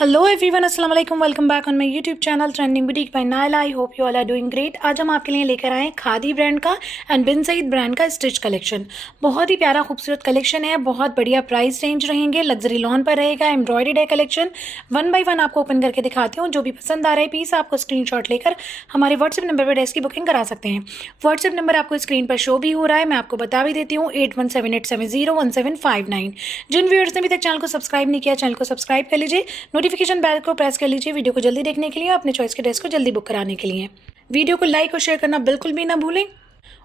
Hello everyone, अस्सलाम वालेकुम। Welcome back on my YouTube channel trending boutique by Naila. I hope you all are doing great. आज हम आपके लिए लेकर आए हैं खादी ब्रांड का एंड बिन सईद ब्रांड का स्टिच कलेक्शन। बहुत ही प्यारा खूबसूरत कलेक्शन है, बहुत बढ़िया प्राइस रेंज रहेंगे, लग्जरी लॉन पर रहेगा, एम्ब्रॉयडर्ड है कलेक्शन। वन बाय वन आपको ओपन करके दिखाती हूँ। जो भी पसंद आ रहा है पीस आपको स्क्रीनशॉट लेकर हमारे व्हाट्सएप नंबर पर ड्रेस की बुकिंग करा सकते हैं। व्हाट्सएप नंबर आपको स्क्रीन पर शो भी हो रहा है, मैं आपको बता भी देती हूँ, 8178701759। जिन व्यूअर्स ने अभी तक चैनल को सब्सक्राइब नहीं किया, चैनल को सब्सक्राइब कर लीजिए, नोटिफिकेशन बेल को प्रेस कर लीजिए वीडियो को जल्दी देखने के लिए, अपने चॉइस के ड्रेस को जल्दी बुक कराने के लिए। वीडियो को लाइक और शेयर करना बिल्कुल भी ना भूलें।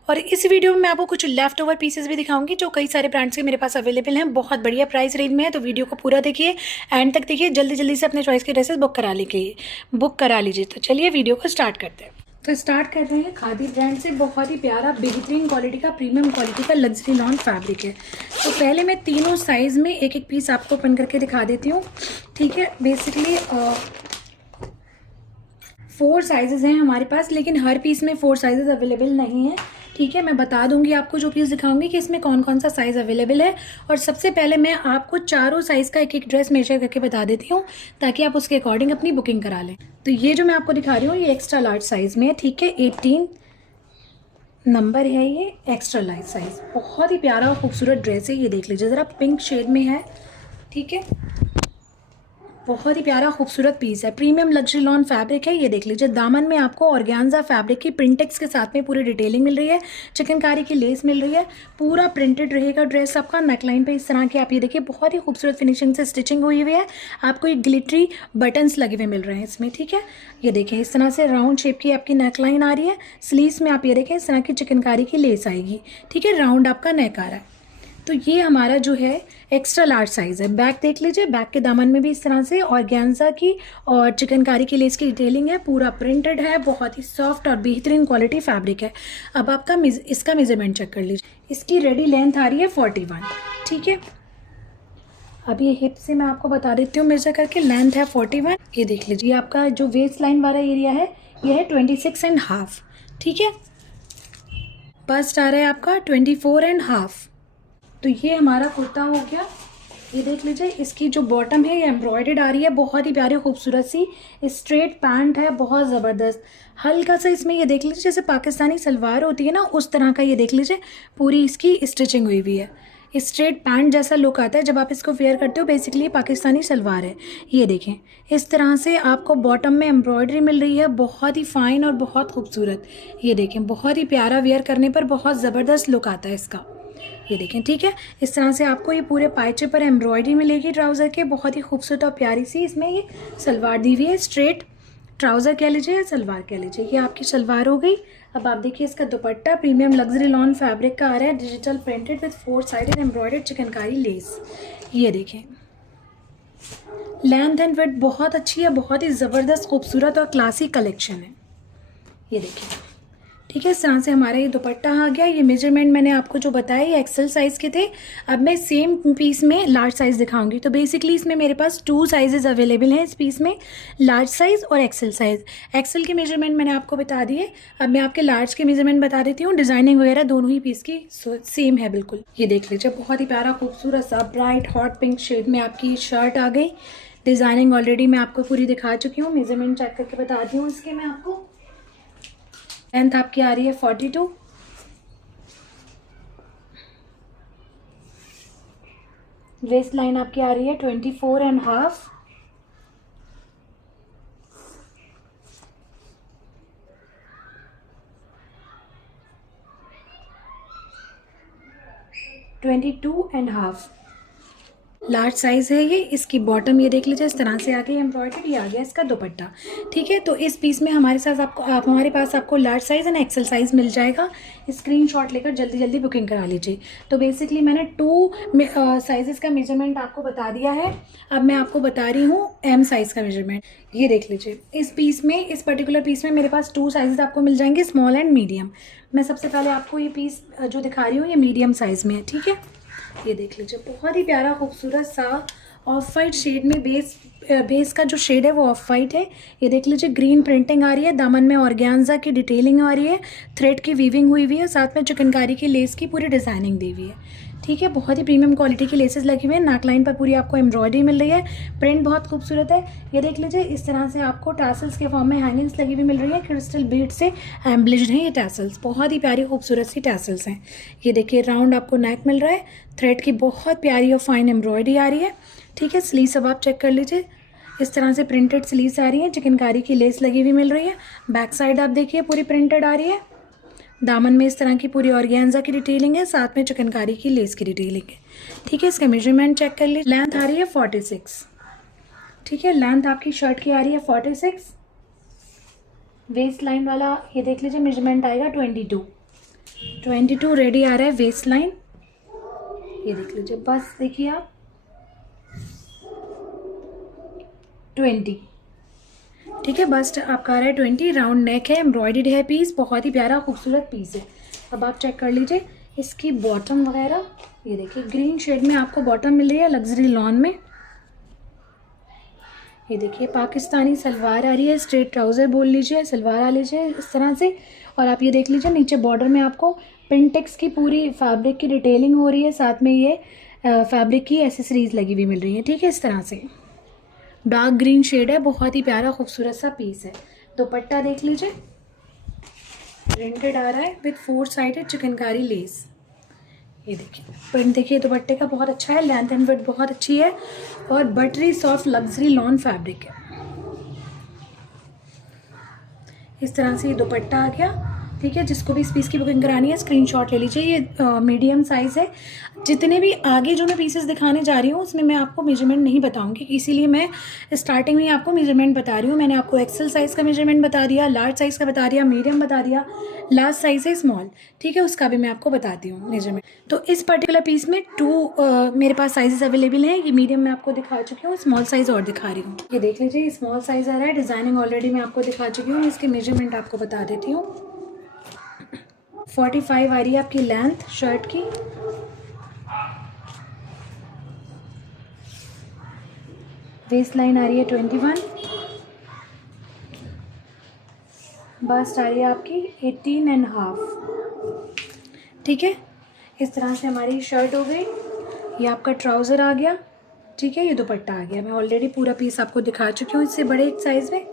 और इस वीडियो में मैं आपको कुछ लेफ्ट ओवर पीसेस भी दिखाऊंगी जो कई सारे ब्रांड्स के मेरे पास अवेलेबल हैं, बहुत बढ़िया प्राइस रेंज में है। तो वीडियो को पूरा देखिए, एंड तक देखिए, जल्दी जल्दी से अपने चॉइस के ड्रेसेस बुक करा लीजिए। तो चलिए वीडियो को स्टार्ट करते हैं। तो स्टार्ट कर रहे हैं खादी ब्रांड से। बहुत ही प्यारा बेहतरीन क्वालिटी का, प्रीमियम क्वालिटी का लग्जरी लॉन फैब्रिक है। तो पहले मैं तीनों साइज़ में एक एक पीस आपको ओपन करके दिखा देती हूँ, ठीक है। बेसिकली 4 साइजेस हैं हमारे पास, लेकिन हर पीस में 4 साइजेस अवेलेबल नहीं है, ठीक है। मैं बता दूंगी आपको जो पीस दिखाऊंगी कि इसमें कौन कौन सा साइज़ अवेलेबल है। और सबसे पहले मैं आपको चारों साइज़ का एक एक ड्रेस मेजर करके बता देती हूँ, ताकि आप उसके अकॉर्डिंग अपनी बुकिंग करा लें। तो ये जो मैं आपको दिखा रही हूँ ये एक्स्ट्रा लार्ज साइज़ में है, ठीक है। 18 नंबर है ये, एक्स्ट्रा लार्ज साइज़। बहुत ही प्यारा और खूबसूरत ड्रेस है, ये देख लीजिए ज़रा, पिंक शेड में है, ठीक है। बहुत ही प्यारा खूबसूरत पीस है, प्रीमियम लग्जरी लॉन फैब्रिक है। ये देख लीजिए, दामन में आपको ऑर्गेन्जा फैब्रिक की प्रिंटेक्स के साथ में पूरी डिटेलिंग मिल रही है, चिकनकारी की लेस मिल रही है, पूरा प्रिंटेड रहेगा ड्रेस आपका। नेकलाइन पे इस तरह के आप ये देखिए, बहुत ही खूबसूरत फिनिशिंग से स्टिचिंग हुई हुई है। आपको एक ग्लिटरी बटन्स लगे हुए मिल रहे हैं इसमें, ठीक है। ये देखिए इस तरह से राउंड शेप की आपकी नेकलाइन आ रही है। स्लीव्स में आप ये देखें इस तरह की चिकनकारी की लेस आएगी, ठीक है। राउंड आपका नेक आ रहा है। तो ये हमारा जो है एक्स्ट्रा लार्ज साइज़ है। बैक देख लीजिए, बैक के दामन में भी इस तरह से ऑर्गेन्जा की और चिकनकारी की लेस की डिटेलिंग है, पूरा प्रिंटेड है, बहुत ही सॉफ्ट और बेहतरीन क्वालिटी फैब्रिक है। अब आपका इसका मेजरमेंट चेक कर लीजिए। इसकी रेडी लेंथ आ रही है 41, ठीक है। अब ये हिप से मैं आपको बता देती हूँ मेजर करके, लेंथ है 41। ये देख लीजिए, आपका जो वेस्ट लाइन वाला एरिया है ये है 26.5, ठीक है। बस्ट आ रहा है आपका 24.5। तो ये हमारा कुर्ता हो गया। ये देख लीजिए, इसकी जो बॉटम है ये एम्ब्रॉयडर्ड आ रही है, बहुत ही प्यारी खूबसूरत सी स्ट्रेट पैंट है, बहुत ज़बरदस्त। हल्का सा इसमें ये देख लीजिए जैसे पाकिस्तानी सलवार होती है ना, उस तरह का ये देख लीजिए पूरी इसकी स्टिचिंग हुई हुई है। स्ट्रेट पैंट जैसा लुक आता है जब आप इसको वेयर करते हो। बेसिकली पाकिस्तानी सलवार है। ये देखें इस तरह से आपको बॉटम में एम्ब्रॉयडरी मिल रही है, बहुत ही फाइन और बहुत खूबसूरत। ये देखें, बहुत ही प्यारा, वेयर करने पर बहुत ज़बरदस्त लुक आता है इसका। ये देखें, ठीक है। इस तरह से आपको ये पूरे पाइचे पर एम्ब्रॉयडरी मिलेगी ट्राउज़र के, बहुत ही खूबसूरत और प्यारी सी इसमें ये सलवार दी हुई है। स्ट्रेट ट्राउज़र कह लीजिए या सलवार कह लीजिए, ये आपकी सलवार हो गई। अब आप देखिए इसका दुपट्टा प्रीमियम लग्जरी लॉन फैब्रिक का आ रहा है, digital printed with 4 sided embroidered chikankari less. ये देखें, लेंथ एंड विड्थ बहुत अच्छी है, बहुत ही ज़बरदस्त खूबसूरत और क्लासी कलेक्शन है। ये देखिए, ठीक है। इस तरह से हमारा ये दुपट्टा आ गया। ये मेजरमेंट मैंने आपको जो बताया ये एक्सेल साइज़ के थे। अब मैं सेम पीस में लार्ज साइज़ दिखाऊंगी। तो बेसिकली इसमें मेरे पास 2 साइजेस अवेलेबल हैं इस पीस में, लार्ज साइज़ और एक्सेल साइज़। एक्सेल के मेजरमेंट मैंने आपको बता दिए, अब मैं आपके लार्ज के मेजरमेंट बता देती हूँ। डिज़ाइनिंग वगैरह दोनों ही पीस की सेम है बिल्कुल। ये देख लीजिए, बहुत ही प्यारा खूबसूरत सा ब्राइट हॉट पिंक शेड में आपकी शर्ट आ गई। डिज़ाइनिंग ऑलरेडी मैं आपको पूरी दिखा चुकी हूँ, मेजरमेंट चेक करके बता दी हूँ इसके मैं आपको। लेंथ आपकी आ रही है 42, वेस्ट लाइन आपकी आ रही है 24.5, लार्ज साइज़ है ये। इसकी बॉटम ये देख लीजिए इस तरह से आ गई एम्ब्रॉयडर्ड, ये आ गया इसका दुपट्टा, ठीक है। तो इस पीस में हमारे साथ हमारे पास आपको large size and XL size मिल जाएगा। स्क्रीनशॉट लेकर जल्दी जल्दी बुकिंग करा लीजिए। तो बेसिकली मैंने 2 साइज़ का मेजरमेंट आपको बता दिया है। अब मैं आपको बता रही हूँ एम साइज़ का मेजरमेंट। ये देख लीजिए, इस पीस में, इस पर्टिकुलर पीस में मेरे पास 2 साइज़ आपको मिल जाएंगे, स्मॉल एंड मीडियम। मैं सबसे पहले आपको ये पीस जो दिखा रही हूँ ये मीडियम साइज़ में है, ठीक है। ये देख लीजिए, बहुत ही प्यारा खूबसूरत सा ऑफ वाइट शेड में बेस का जो शेड है वो ऑफ वाइट है। ये देख लीजिए ग्रीन प्रिंटिंग आ रही है, दामन में ऑर्गेन्जा की डिटेलिंग आ रही है, थ्रेड की वीविंग हुई हुई है, साथ में चिकनकारी की लेस की पूरी डिज़ाइनिंग दी हुई है। ठीक है, बहुत ही प्रीमियम क्वालिटी की लेसेस लगी हुई है। नाक लाइन पर पूरी आपको एम्ब्रॉयडरी मिल रही है, प्रिंट बहुत खूबसूरत है। ये देख लीजिए इस तरह से आपको टैसल्स के फॉर्म में हैंगिंग्स लगी हुई मिल रही है, क्रिस्टल बीड से एम्ब्लिश्ड हैं ये टैसल्स, बहुत ही प्यारी खूबसूरत सी टैसल्स हैं। ये देखिए राउंड आपको नेक मिल रहा है, थ्रेड की बहुत प्यारी और फाइन एम्ब्रॉयडरी आ रही है। ठीक है, स्लीव्स अब आप चेक कर लीजिए, इस तरह से प्रिंटेड स्लीव्स आ रही हैं, चिकनकारी की लेस लगी हुई मिल रही है। बैक साइड आप देखिए पूरी प्रिंटेड आ रही है, दामन में इस तरह की पूरी ऑर्गेन्जा की डिटेलिंग है, साथ में चिकनकारी की लेस की डिटेलिंग है। ठीक है, इसका मेजरमेंट चेक कर लीजिए। लेंथ आ रही है 46। ठीक है, लेंथ आपकी शर्ट की आ रही है 46। वेस्ट लाइन वाला ये देख लीजिए मेजरमेंट आएगा 22 रेडी आ रहा है वेस्ट लाइन। ये देख लीजिए, बस देखिए आप 20। ठीक है, बस्ट आपका आ रहा है 20, राउंड नेक है, एम्ब्रॉयडर्ड है पीस, बहुत ही प्यारा खूबसूरत पीस है। अब आप चेक कर लीजिए इसकी बॉटम वगैरह, ये देखिए ग्रीन शेड में आपको बॉटम मिल रही है लग्जरी लॉन में। ये देखिए पाकिस्तानी सलवार आ रही है, स्ट्रेट ट्राउज़र बोल लीजिए, सलवार आ लीजिए इस तरह से। और आप ये देख लीजिए नीचे बॉर्डर में आपको पिंटेक्स की पूरी फैब्रिक की डिटेलिंग हो रही है, साथ में ये फैब्रिक की एसेसरीज लगी हुई मिल रही है। ठीक है, इस तरह से डार्क ग्रीन शेड है, बहुत ही प्यारा खूबसूरत सा पीस है। दुपट्टा देख लीजिए प्रिंटेड आ रहा है विथ 4 साइडेड चिकनकारी लेस। ये देखिए प्रिंट देखिए दुपट्टे का बहुत अच्छा है, लेंथ एंड विड्थ बहुत अच्छी है और buttery soft luxury lawn fabric है। इस तरह से ये दुपट्टा आ गया। ठीक है, जिसको भी इस पीस की बुकिंग करानी है स्क्रीनशॉट ले लीजिए। ये मीडियम साइज़ है। जितने भी आगे जो मैं पीसेस दिखाने जा रही हूँ उसमें मैं आपको मेजरमेंट नहीं बताऊंगी, इसीलिए मैं स्टार्टिंग में ही आपको मेजरमेंट बता रही हूँ। मैंने आपको एक्सेल साइज़ का मेजरमेंट बता दिया, लार्ज साइज़ का बता दिया, मीडियम बता दिया, लार्ज साइज़ है स्मॉल। ठीक है, उसका भी मैं आपको बताती हूँ मेजरमेंट। तो इस पर्टिकुलर पीस में 2 मेरे पास साइजेस अवेलेबल हैं। ये मीडियम मैं आपको दिखा चुकी हूँ, स्मॉल साइज़ और दिखा रही हूँ। ये देख लीजिए स्मॉल साइज़ आ रहा है, डिज़ाइनिंग ऑलरेडी मैं आपको दिखा चुकी हूँ, इसके मेजरमेंट आपको बता देती हूँ। 45 आ रही है आपकी लेंथ शर्ट की। वेस्ट लाइन आ रही है 21। बस्ट आ रही है आपकी 18.5। ठीक है, इस तरह से हमारी शर्ट हो गई। ये आपका ट्राउज़र आ गया। ठीक है, ये दुपट्टा आ गया। मैं ऑलरेडी पूरा पीस आपको दिखा चुकी हूँ इससे बड़े साइज़ में।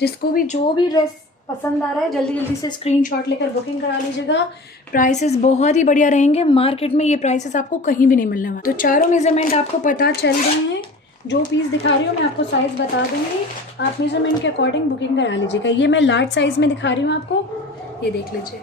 जिसको भी जो भी ड्रेस पसंद आ रहा है जल्दी जल्दी से स्क्रीनशॉट लेकर बुकिंग करा लीजिएगा। प्राइसेस बहुत ही बढ़िया रहेंगे, मार्केट में ये प्राइसेस आपको कहीं भी नहीं मिलने वाले। तो चारों मेजरमेंट आपको पता चल रहे हैं। जो पीस दिखा रही हूँ मैं आपको साइज़ बता दूँगी, आप मेजरमेंट के अकॉर्डिंग बुकिंग करा लीजिएगा। ये मैं लार्ज साइज़ में दिखा रही हूँ आपको, ये देख लीजिए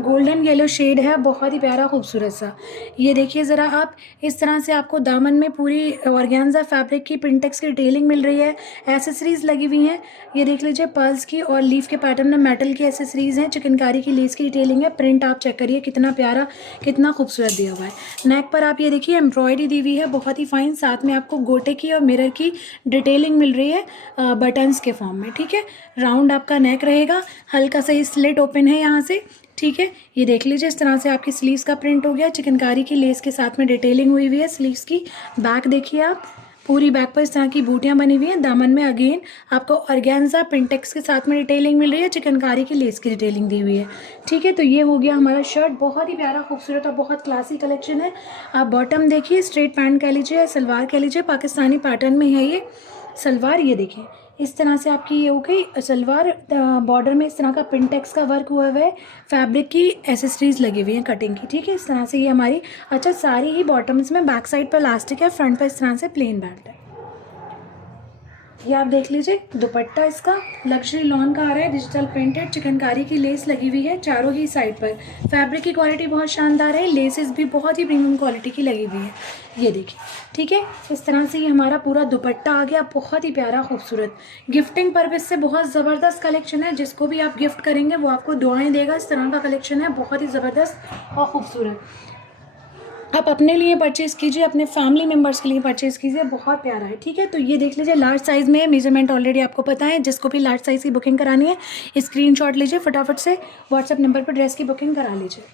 गोल्डन येलो शेड है, बहुत ही प्यारा खूबसूरत सा। ये देखिए ज़रा आप, इस तरह से आपको दामन में पूरी ऑर्गेन्जा फैब्रिक की पिंटेक्स की डिटेलिंग मिल रही है, एसेसरीज़ लगी हुई हैं। ये देख लीजिए पर्ल्स की और लीफ के पैटर्न में मेटल की एसेसरीज़ हैं, चिकनकारी की लेस की डिटेलिंग है। प्रिंट आप चेक करिए कितना प्यारा कितना खूबसूरत दिया हुआ है। नेक पर आप ये देखिए एम्ब्रॉयडरी दी हुई है बहुत ही फाइन, साथ में आपको गोटे की और मिरर की डिटेलिंग मिल रही है बटन्स के फॉर्म में। ठीक है, राउंड आपका नेक रहेगा, हल्का सा स्लिट ओपन है यहाँ से। ठीक है, ये देख लीजिए इस तरह से आपकी स्लीव्स का प्रिंट हो गया, चिकनकारी की लेस के साथ में डिटेलिंग हुई हुई है स्लीव्स की। बैक देखिए आप, पूरी बैक पर इस तरह की बूटियां बनी हुई हैं। दामन में अगेन आपको ऑर्गेन्जा पिंटेक्स के साथ में डिटेलिंग मिल रही है, चिकनकारी की लेस की डिटेलिंग दी हुई है। ठीक है, तो ये हो गया हमारा शर्ट, बहुत ही प्यारा खूबसूरत और बहुत क्लासी कलेक्शन है। आप बॉटम देखिए, स्ट्रेट पैंट कह लीजिए, सलवार कह लीजिए, पाकिस्तानी पैटर्न में है ये सलवार। ये देखिए इस तरह से आपकी ये हो गई सलवार, बॉर्डर में इस तरह का पिंटेक्स का वर्क हुआ हुआ है, फैब्रिक की एसेसरीज लगी हुई हैं कटिंग की। ठीक है, इस तरह से ये हमारी, अच्छा सारी ही बॉटम्स में बैक साइड पर इलास्टिक है, फ्रंट पर इस तरह से प्लेन बेल्ट है। ये आप देख लीजिए दुपट्टा इसका लग्जरी लॉन का आ रहा है, डिजिटल प्रिंटेड, चिकनकारी की लेस लगी हुई है चारों ही साइड पर। फैब्रिक की क्वालिटी बहुत शानदार है, लेसेस भी बहुत ही प्रीमियम क्वालिटी की लगी हुई है। ये देखिए, ठीक है, इस तरह से ये हमारा पूरा दुपट्टा आ गया, बहुत ही प्यारा खूबसूरत। गिफ्टिंग पर्पज से बहुत ज़बरदस्त कलेक्शन है, जिसको भी आप गिफ्ट करेंगे वो आपको दुआएं देगा। इस तरह का कलेक्शन है, बहुत ही ज़बरदस्त और ख़ूबसूरत। आप अपने लिए परचेज़ कीजिए, अपने फैमिली मेम्बर्स के लिए परचेज़ कीजिए, बहुत प्यारा है। ठीक है, तो ये देख लीजिए लार्ज साइज़ में मेजरमेंट ऑलरेडी आपको पता है। जिसको भी लार्ज साइज़ की बुकिंग करानी है स्क्रीनशॉट लीजिए, फटाफट से व्हाट्सएप नंबर पर ड्रेस की बुकिंग करा लीजिए।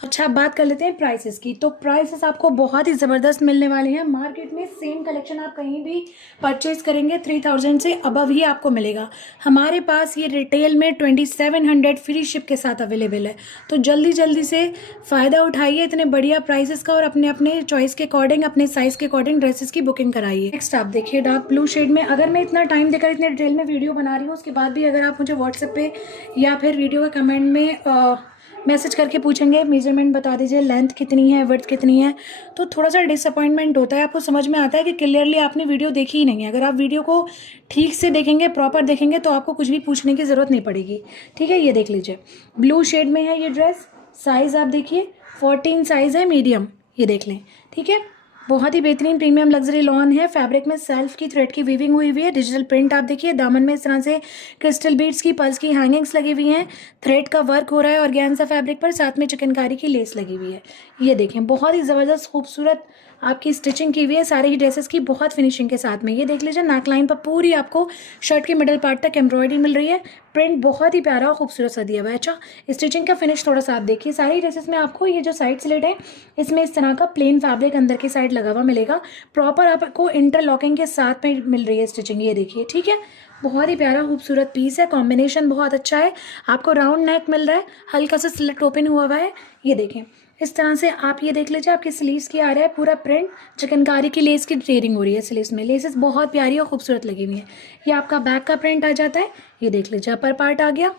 अच्छा, अब बात कर लेते हैं प्राइसेस की। तो प्राइसेस आपको बहुत ही ज़बरदस्त मिलने वाले हैं। मार्केट में सेम कलेक्शन आप कहीं भी परचेज करेंगे 3000 से अबव ही आपको मिलेगा। हमारे पास ये रिटेल में 2700 फ्री शिप के साथ अवेलेबल है। तो जल्दी जल्दी से फ़ायदा उठाइए इतने बढ़िया प्राइसेस का और अपने अपने चॉइस के अकॉर्डिंग, अपने साइज़ के अकॉर्डिंग ड्रेसेस की बुकिंग कराइए। नेक्स्ट आप देखिए डार्क ब्लू शेड में। अगर मैं इतना टाइम देकर इतने डिटेल में वीडियो बना रही हूँ, उसके बाद भी अगर आप मुझे व्हाट्सएप पे या फिर वीडियो के कमेंट में मैसेज करके पूछेंगे मेजरमेंट बता दीजिए, लेंथ कितनी है, विड्थ कितनी है, तो थोड़ा सा डिसअपॉइंटमेंट होता है। आपको समझ में आता है कि क्लियरली आपने वीडियो देखी ही नहीं है। अगर आप वीडियो को ठीक से देखेंगे, प्रॉपर देखेंगे, तो आपको कुछ भी पूछने की ज़रूरत नहीं पड़ेगी। ठीक है, ये देख लीजिए ब्लू शेड में है ये ड्रेस। साइज़ आप देखिए 14 साइज़ है, मीडियम, ये देख लें। ठीक है, बहुत ही बेहतरीन प्रीमियम लग्जरी लॉन है। फैब्रिक में सेल्फ की थ्रेड की वीविंग हुई हुई है। डिजिटल प्रिंट आप देखिए, दामन में इस तरह से क्रिस्टल बीड्स की पर्ल्स की हैंगिंग्स लगी हुई हैं। थ्रेड का वर्क हो रहा है ऑर्गेन्जा फैब्रिक पर, साथ में चिकनकारी की लेस लगी हुई है। ये देखें, बहुत ही ज़बरदस्त खूबसूरत आपकी स्टिचिंग की हुई है सारे ही ड्रेसेस की, बहुत फिनिशिंग के साथ में। ये देख लीजिए, नेकलाइन पर पूरी आपको शर्ट के मिडल पार्ट तक एम्ब्रॉयडरी मिल रही है। प्रिंट बहुत ही प्यारा और खूबसूरत सा दिया हुआ है। अच्छा, स्टिचिंग का फिनिश थोड़ा सा आप देखिए। सारी ड्रेसेस में आपको ये जो साइड स्लिट है, इसमें इस तरह का प्लेन फैब्रिक अंदर की साइड लगा हुआ मिलेगा। प्रॉपर आपको इंटरलॉकिंग के साथ में मिल रही है स्टिचिंग, ये देखिए। ठीक है, बहुत ही प्यारा खूबसूरत पीस है, कॉम्बिनेशन बहुत अच्छा है। आपको राउंड नेक मिल रहा है, हल्का सा स्लिट ओपन हुआ हुआ है। ये देखें, इस तरह से आप ये देख लीजिए, आपकी स्लीव्स की आ रहा है पूरा प्रिंट, चिकनकारी की लेस की डिटेलिंग हो रही है स्लीव्स में। लेसेस बहुत प्यारी और खूबसूरत लगी हुई है। ये आपका बैक का प्रिंट आ जाता है। ये देख लीजिए, अपर पार्ट आ गया।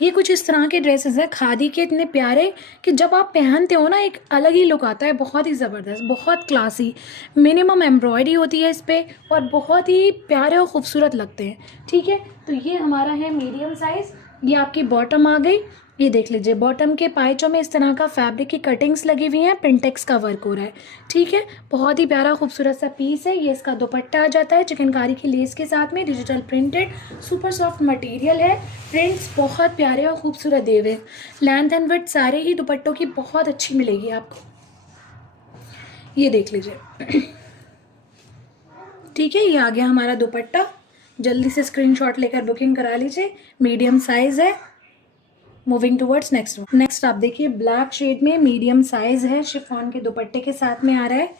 ये कुछ इस तरह के ड्रेसेस हैं खादी के, इतने प्यारे कि जब आप पहनते हो ना, एक अलग ही लुक आता है। बहुत ही ज़बरदस्त, बहुत क्लासी, मिनिमम एम्ब्रॉयडरी होती है इस पर और बहुत ही प्यारे और ख़ूबसूरत लगते हैं। ठीक है, तो ये हमारा है मीडियम साइज़। ये आपकी बॉटम आ गई। ये देख लीजिए, बॉटम के पायचों में इस तरह का फैब्रिक की कटिंग्स लगी हुई हैं, प्रिंटेक्स का वर्क हो रहा है। ठीक है, बहुत ही प्यारा खूबसूरत सा पीस है। ये इसका दुपट्टा आ जाता है चिकनकारी की लेस के साथ में, digital printed, super soft material है। प्रिंट्स बहुत प्यारे और खूबसूरत दिए हुए। लेंथ एंड विड्थ सारे ही दुपट्टों की बहुत अच्छी मिलेगी आपको। ये देख लीजिए। ठीक है, ये आ गया हमारा दुपट्टा। जल्दी से स्क्रीनशॉट लेकर बुकिंग करा लीजिए। मीडियम साइज़ है। मूविंग टूवर्ड्स नेक्स्ट आप देखिए, ब्लैक शेड में मीडियम साइज़ है, शिफॉन के दुपट्टे के साथ में आ रहा है।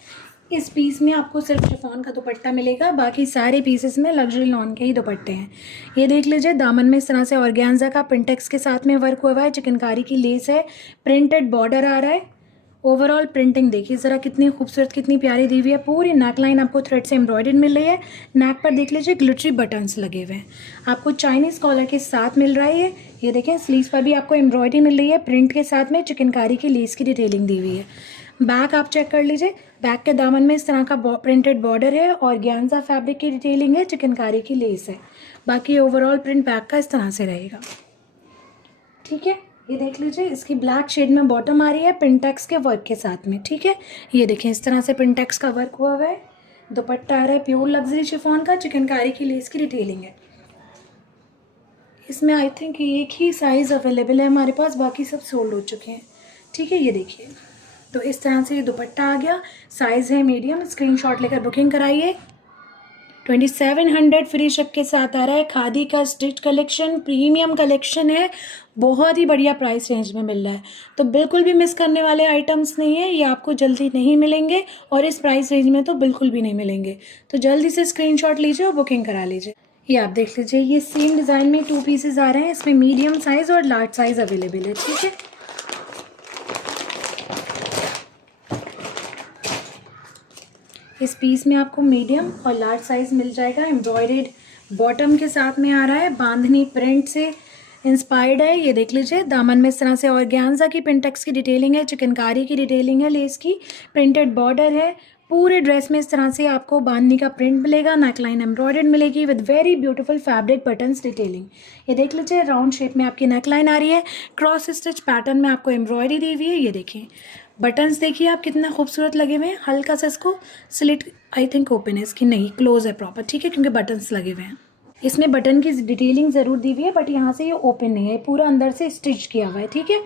इस पीस में आपको सिर्फ शिफॉन का दुपट्टा मिलेगा, बाकी सारे पीसेस में लग्जरी लॉन के ही दुपट्टे हैं। ये देख लीजिए, दामन में इस तरह से ऑर्गेन्जा का प्रिंटेक्स के साथ में वर्क हुआ है, चिकनकारी की लेस है, प्रिंटेड बॉर्डर आ रहा है। ओवरऑल प्रिंटिंग देखिए ज़रा कितनी खूबसूरत, कितनी प्यारी दी हुई है। पूरी नेकलाइन आपको थ्रेड से एम्ब्रॉयडर्ड मिल रही है। नेक पर देख लीजिए ग्लिटरी बटन्स लगे हुए हैं। आपको चाइनीज़ कॉलर के साथ मिल रहा है। ये देखें, स्लीव्स पर भी आपको एम्ब्रॉयडरी मिल रही है, प्रिंट के साथ में चिकनकारी की लेस की डिटेलिंग दी हुई है। बैक आप चेक कर लीजिए, बैक के दामन में इस तरह का प्रिंटेड बॉर्डर है और ऑर्गेन्जा फैब्रिक की डिटेलिंग है, चिकनकारी की लेस है। बाकी ओवरऑल प्रिंट बैक का इस तरह से रहेगा। ठीक है, ये देख लीजिए, इसकी ब्लैक शेड में बॉटम आ रही है पिंटेक्स के वर्क के साथ में। ठीक है, ये देखें, इस तरह से पिंटेक्स का वर्क हुआ हुआ है। दुपट्टा आ रहा है प्योर लग्जरी शिफॉन का, चिकनकारी की लेस की डिटेलिंग है। इसमें आई थिंक एक ही साइज़ अवेलेबल है हमारे पास, बाकी सब सोल्ड हो चुके हैं। ठीक है, ये देखिए, तो इस तरह से ये दुपट्टा आ गया। साइज़ है मीडियम। स्क्रीनशॉट लेकर बुकिंग कराइए। 2700 फ्री शिप के साथ आ रहा है। खादी का स्टिच कलेक्शन, प्रीमियम कलेक्शन है, बहुत ही बढ़िया प्राइस रेंज में मिल रहा है। तो बिल्कुल भी मिस करने वाले आइटम्स नहीं है, ये आपको जल्दी नहीं मिलेंगे और इस प्राइस रेंज में तो बिल्कुल भी नहीं मिलेंगे। तो जल्दी से स्क्रीनशॉट लीजिए और बुकिंग करा लीजिए। ये आप देख लीजिए, ये सेम डिज़ाइन में 2 पीसेज आ रहे हैं। इसमें मीडियम साइज़ और लार्ज साइज़ अवेलेबल है। ठीक है, इस पीस में आपको मीडियम और लार्ज साइज़ मिल जाएगा। एम्ब्रॉयडर्ड बॉटम के साथ में आ रहा है, बांधनी प्रिंट से इंस्पायर्ड है। ये देख लीजिए, दामन में इस तरह से ऑर्गेन्जा की पिंटेक्स की डिटेलिंग है, चिकनकारी की डिटेलिंग है, लेस की प्रिंटेड बॉर्डर है। पूरे ड्रेस में इस तरह से आपको बांधनी का प्रिंट मिलेगा, नेकलाइन एम्ब्रॉयडर्ड मिलेगी with very beautiful fabric buttons detailing. ये देख लीजिए, राउंड शेप में आपकी नेकलाइन आ रही है, क्रॉस स्टिच पैटर्न में आपको एम्ब्रॉयडरी दी हुई है। ये देखिए, बटन्स देखिए आप कितना खूबसूरत लगे हुए हैं। हल्का सा इसको स्लिट आई थिंक ओपन है, इसकी नहीं क्लोज है प्रॉपर। ठीक है, क्योंकि बटन्स लगे हुए हैं। इसमें बटन की डिटेलिंग ज़रूर दी हुई है, बट यहाँ से ये ओपन नहीं है, पूरा अंदर से स्टिच किया हुआ है। ठीक है,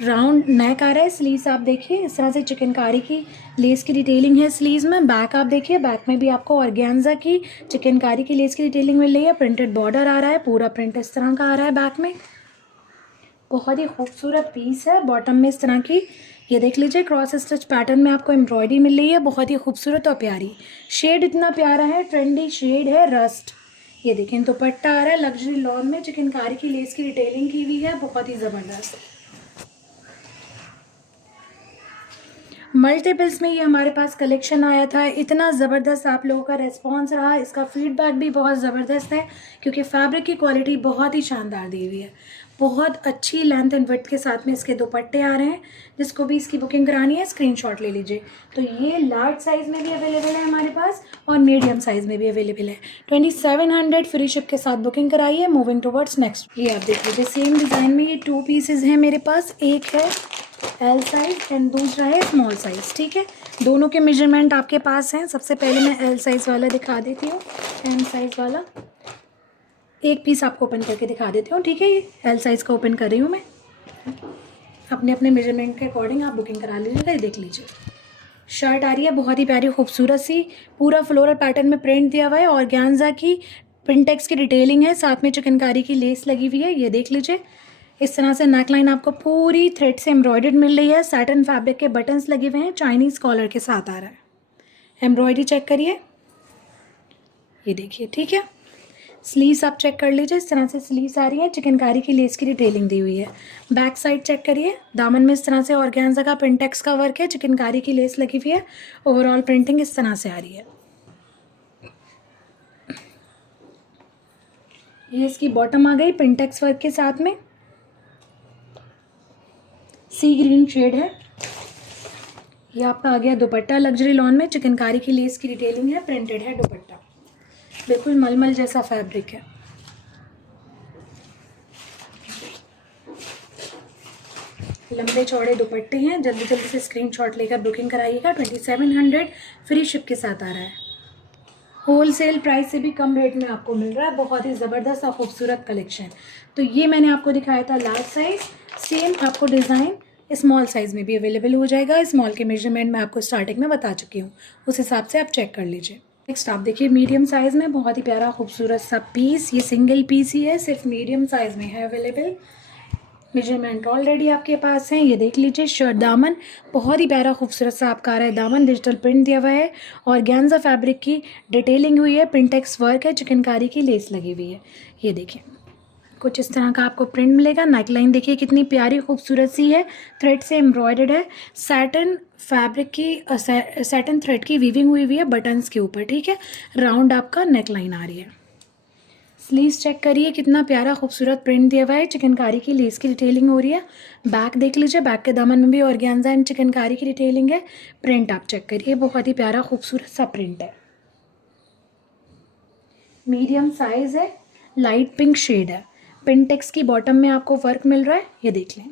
राउंड नेक आ रहा है। स्लीव्स आप देखिए, इस तरह से चिकनकारी की लेस की डिटेलिंग है स्लीव्स में। बैक आप देखिए, बैक में भी आपको ऑर्गेन्जा की चिकनकारी की लेस की डिटेलिंग मिल रही है। प्रिंटेड बॉर्डर आ रहा है, पूरा प्रिंट इस तरह का आ रहा है बैक में। बहुत ही खूबसूरत पीस है। बॉटम में इस तरह की ये देख लीजिए क्रॉस स्टिच पैटर्न में आपको एम्ब्रॉयडरी मिल रही है, बहुत ही खूबसूरत और प्यारी। शेड इतना प्यारा है, ट्रेंडी शेड है रस्ट। ये देखें दुपट्टा आ रहा है लग्जरी लॉन में, चिकनकारी की लेस की डिटेलिंग की हुई है, बहुत ही ज़बरदस्त। मल्टीपल्स में ये हमारे पास कलेक्शन आया था, इतना ज़बरदस्त आप लोगों का रेस्पॉन्स रहा, इसका फीडबैक भी बहुत ज़बरदस्त है क्योंकि फैब्रिक की क्वालिटी बहुत ही शानदार दी हुई है। बहुत अच्छी लेंथ एंड विड्थ के साथ में इसके दुपट्टे आ रहे हैं। जिसको भी इसकी बुकिंग करानी है स्क्रीनशॉट ले लीजिए। तो ये लार्ज साइज़ में भी अवेलेबल है हमारे पास और मीडियम साइज़ में भी अवेलेबल है। 2700 फ्री शिप के साथ बुकिंग कराइए। Moving towards next. ये आप देख लीजिए सेम डिज़ाइन में ये 2 पीसेज हैं मेरे पास, एक है एल साइज़ एंड दूसरा है स्मॉल साइज़। ठीक है, दोनों के मेजरमेंट आपके पास हैं। सबसे पहले मैं एल साइज़ वाला दिखा देती हूँ, एम साइज़ वाला एक पीस आपको ओपन करके दिखा देती हूँ। ठीक है, ये एल साइज़ का ओपन कर रही हूँ मैं। अपने अपने मेजरमेंट के अकॉर्डिंग आप बुकिंग करा लीजिएगा। ये देख लीजिए शर्ट आ रही है बहुत ही प्यारी खूबसूरत सी, पूरा फ्लोरल पैटर्न में प्रिंट दिया हुआ है, ऑर्गेन्जा की प्रिंटेक्स की डिटेलिंग है, साथ में चिकनकारी की लेस लगी हुई है। ये देख लीजिए इस तरह से नेकलाइन आपको पूरी थ्रेड से एम्ब्रॉयडर्ड मिल रही है। सैटिन फैब्रिक के बटन्स लगे हुए हैं, चाइनीज़ कॉलर के साथ आ रहा है। एम्ब्रॉयडरी चेक करिए, ये देखिए। ठीक है, स्लीव्स आप चेक कर लीजिए, इस तरह से स्लीव्स आ रही है, चिकनकारी की लेस की डिटेलिंग दी हुई है। बैक साइड चेक करिए, दामन में इस तरह से ऑर्गेन्जा का प्रिंटेक्स का वर्क है, चिकनकारी की लेस लगी हुई है, ओवरऑल प्रिंटिंग इस तरह से आ रही है। ये इसकी बॉटम आ गई प्रिंटेक्स वर्क के साथ में, सी ग्रीन शेड है। ये आपका आ गया दुपट्टा लग्जरी लॉन में, चिकनकारी की लेस की डिटेलिंग है, प्रिंटेड है दुपट्टा, बिल्कुल मलमल जैसा फैब्रिक है। लंबे चौड़े दुपट्टे हैं, जल्दी जल्दी से स्क्रीनशॉट लेकर बुकिंग कराइएगा। 2700 फ्री शिप के साथ आ रहा है। होलसेल प्राइस से भी कम रेट में आपको मिल रहा है, बहुत ही ज़बरदस्त और खूबसूरत कलेक्शन। तो ये मैंने आपको दिखाया था लार्ज साइज़, सेम आपको डिज़ाइन स्मॉल साइज़ में भी अवेलेबल हो जाएगा। स्मॉल के मेजरमेंट मैं आपको स्टार्टिंग में बता चुकी हूँ, उस हिसाब से आप चेक कर लीजिए। नेक्स्ट आप देखिए मीडियम साइज़ में बहुत ही प्यारा खूबसूरत सा पीस, ये सिंगल पीस ही है, सिर्फ मीडियम साइज़ में है अवेलेबल। मेजरमेंट ऑलरेडी आपके पास है, ये देख लीजिए। शर्ट दामन बहुत ही प्यारा खूबसूरत सा आपका आ रहा है, दामन डिजिटल प्रिंट दिया हुआ है, ऑर्गेन्जा फैब्रिक की डिटेलिंग हुई है, प्रिंटेक्स वर्क है, चिकनकारी की लेस लगी हुई है। ये देखिए कुछ इस तरह का आपको प्रिंट मिलेगा। नेकलाइन देखिए कितनी प्यारी खूबसूरत सी है, थ्रेड से एम्ब्रॉयडर्ड है, सैटिन फैब्रिक की सैटिन थ्रेड की वीविंग हुई है बटन्स के ऊपर। ठीक है, राउंड आपका नेकलाइन आ रही है। स्लीव्स चेक करिए कितना प्यारा खूबसूरत प्रिंट दिया हुआ है, चिकनकारी की लेस की डिटेलिंग हो रही है। बैक देख लीजिए, बैक के दामन में भी ऑर्गेन्जा एंड चिकनकारी की डिटेलिंग है। प्रिंट आप चेक करिए, बहुत ही प्यारा खूबसूरत सा प्रिंट है। मीडियम साइज है, लाइट पिंक शेड है, पिंटेक्स की बॉटम में आपको वर्क मिल रहा है, ये देख लें।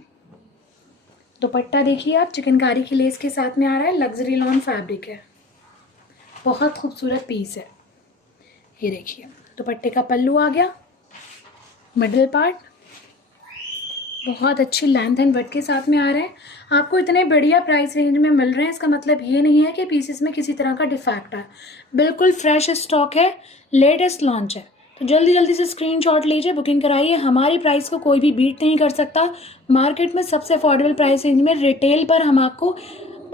दुपट्टा देखिए आप, चिकनकारी की लेस के साथ में आ रहा है, लग्जरी लॉन फैब्रिक है, बहुत खूबसूरत पीस है। ये देखिए दुपट्टे का पल्लू आ गया, मिडल पार्ट बहुत अच्छी लेंथ एंड विड्थ के साथ में आ रहे हैं। आपको इतने बढ़िया प्राइस रेंज में मिल रहे हैं, इसका मतलब ये नहीं है कि पीसेस में किसी तरह का डिफेक्ट है, बिल्कुल फ्रेश स्टॉक है, लेटेस्ट लॉन्च है। तो जल्दी जल्दी से स्क्रीनशॉट लीजिए, बुकिंग कराइए। हमारी प्राइस को कोई भी बीट नहीं कर सकता। मार्केट में सबसे अफोर्डेबल प्राइस रेंज में रिटेल पर हम आपको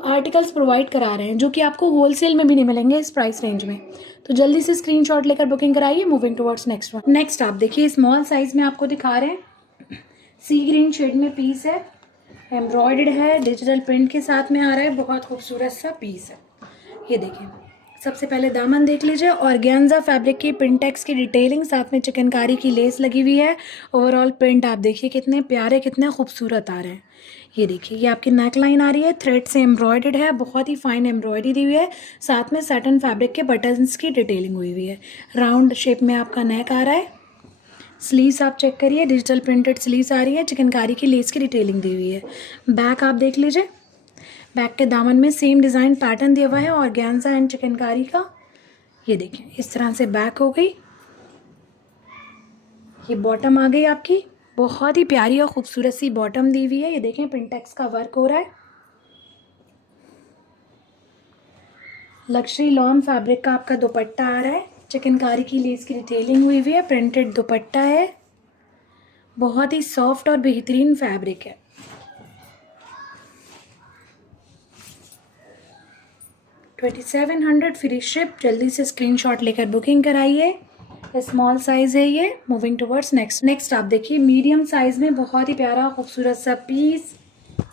आर्टिकल्स प्रोवाइड करा रहे हैं जो कि आपको होलसेल में भी नहीं मिलेंगे इस प्राइस रेंज में। तो जल्दी से स्क्रीनशॉट लेकर बुकिंग कराइए। Moving towards next one. Next आप देखिए स्मॉल साइज में आपको दिखा रहे हैं, सी ग्रीन शेड में पीस है, एम्ब्रॉयडर्ड है, डिजिटल प्रिंट के साथ में आ रहा है, बहुत खूबसूरत सा पीस है। ये देखिए सबसे पहले दामन देख लीजिए, ऑर्गेन्जा फैब्रिक की प्रिंटेक्स की डिटेलिंग, साथ में चिकनकारी की लेस लगी हुई है। ओवरऑल प्रिंट आप देखिए कितने प्यारे कितने खूबसूरत आ रहे हैं। ये देखिए ये आपकी नेक लाइन आ रही है, थ्रेड से एम्ब्रॉयडर्ड है, बहुत ही फाइन एम्ब्रॉयडरी दी हुई है, साथ में सैटिन फैब्रिक के बटन्स की डिटेलिंग हुई हुई है। राउंड शेप में आपका नेक आ रहा है। स्लीव्स आप चेक करिए, डिजिटल प्रिंटेड स्लीव्स आ रही है, चिकनकारी की लेस की डिटेलिंग दी हुई है। बैक आप देख लीजिए, बैक के दामन में सेम डिज़ाइन पैटर्न दिया हुआ है ऑर्गेन्जा एंड चिकनकारी का। ये देखिए इस तरह से बैक हो गई। ये बॉटम आ गई आपकी, बहुत ही प्यारी और खूबसूरत सी बॉटम दी हुई है। ये देखें प्रिंटेक्स का वर्क हो रहा है, लक्ष्मी लॉन फैब्रिक का आपका दुपट्टा आ रहा है, चिकनकारी की लेस की डिटेलिंग हुई है, प्रिंटेड दुपट्टा है, बहुत ही सॉफ्ट और बेहतरीन फैब्रिक है। $2700 फ्री शिप। जल्दी से स्क्रीनशॉट लेकर बुकिंग कराइए। स्मॉल साइज़ है ये। मूविंग टुवर्ड्स नेक्स्ट आप देखिए मीडियम साइज़ में बहुत ही प्यारा खूबसूरत सा पीस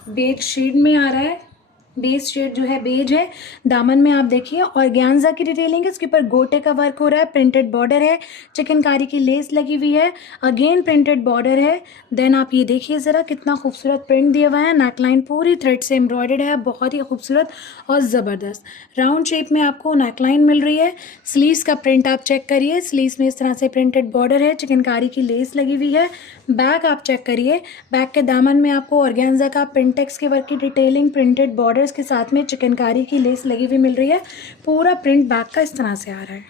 बेज शेड में आ रहा है। बेस शेड जो है बेज है। दामन में आप देखिए ऑर्गेन्जा की डिटेलिंग है, इसके ऊपर गोटे का वर्क हो रहा है, प्रिंटेड बॉर्डर है, चिकनकारी की लेस लगी हुई है, अगेन प्रिंटेड बॉर्डर है। देन आप ये देखिए ज़रा कितना खूबसूरत प्रिंट दिया हुआ है। नेकलाइन पूरी थ्रेड से एम्ब्रॉयडर्ड है, बहुत ही खूबसूरत और ज़बरदस्त राउंड शेप में आपको नेकलाइन मिल रही है। स्लीव्स का प्रिंट आप चेक करिए, स्लीव्स में इस तरह से प्रिंटेड बॉर्डर है, चिकनकारी की लेस लगी हुई है। बैक आप चेक करिए, बैक के दामन में आपको ऑर्गेन्जा का पिंटेक्स के वर्क की डिटेलिंग, प्रिंटेड बॉर्डर्स के साथ में चिकनकारी की लेस लगी हुई मिल रही है। पूरा प्रिंट बैक का इस तरह से आ रहा है।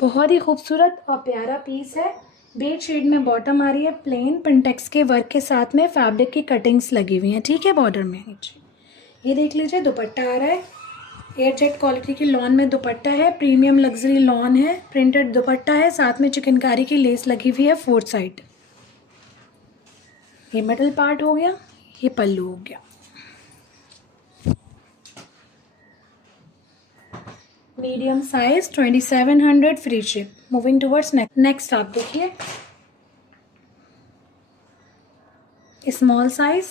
बहुत ही खूबसूरत और प्यारा पीस है। बेज शेड में बॉटम आ रही है, प्लेन पिंटेक्स के वर्क के साथ में फैब्रिक की कटिंग्स लगी हुई हैं, ठीक है, बॉर्डर में। ये देख लीजिए दुपट्टा आ रहा है, एयरजेट क्वालिटी की लॉन में दुपट्टा है, प्रीमियम लग्जरी लॉन है, प्रिंटेड दुपट्टा है, साथ में चिकनकारी की लेस लगी हुई है फोर्थ साइड। ये मिडल पार्ट हो गया, ये पल्लू हो गया। Medium size 2700 free ship. Moving towards next आप देखिए स्मॉल साइज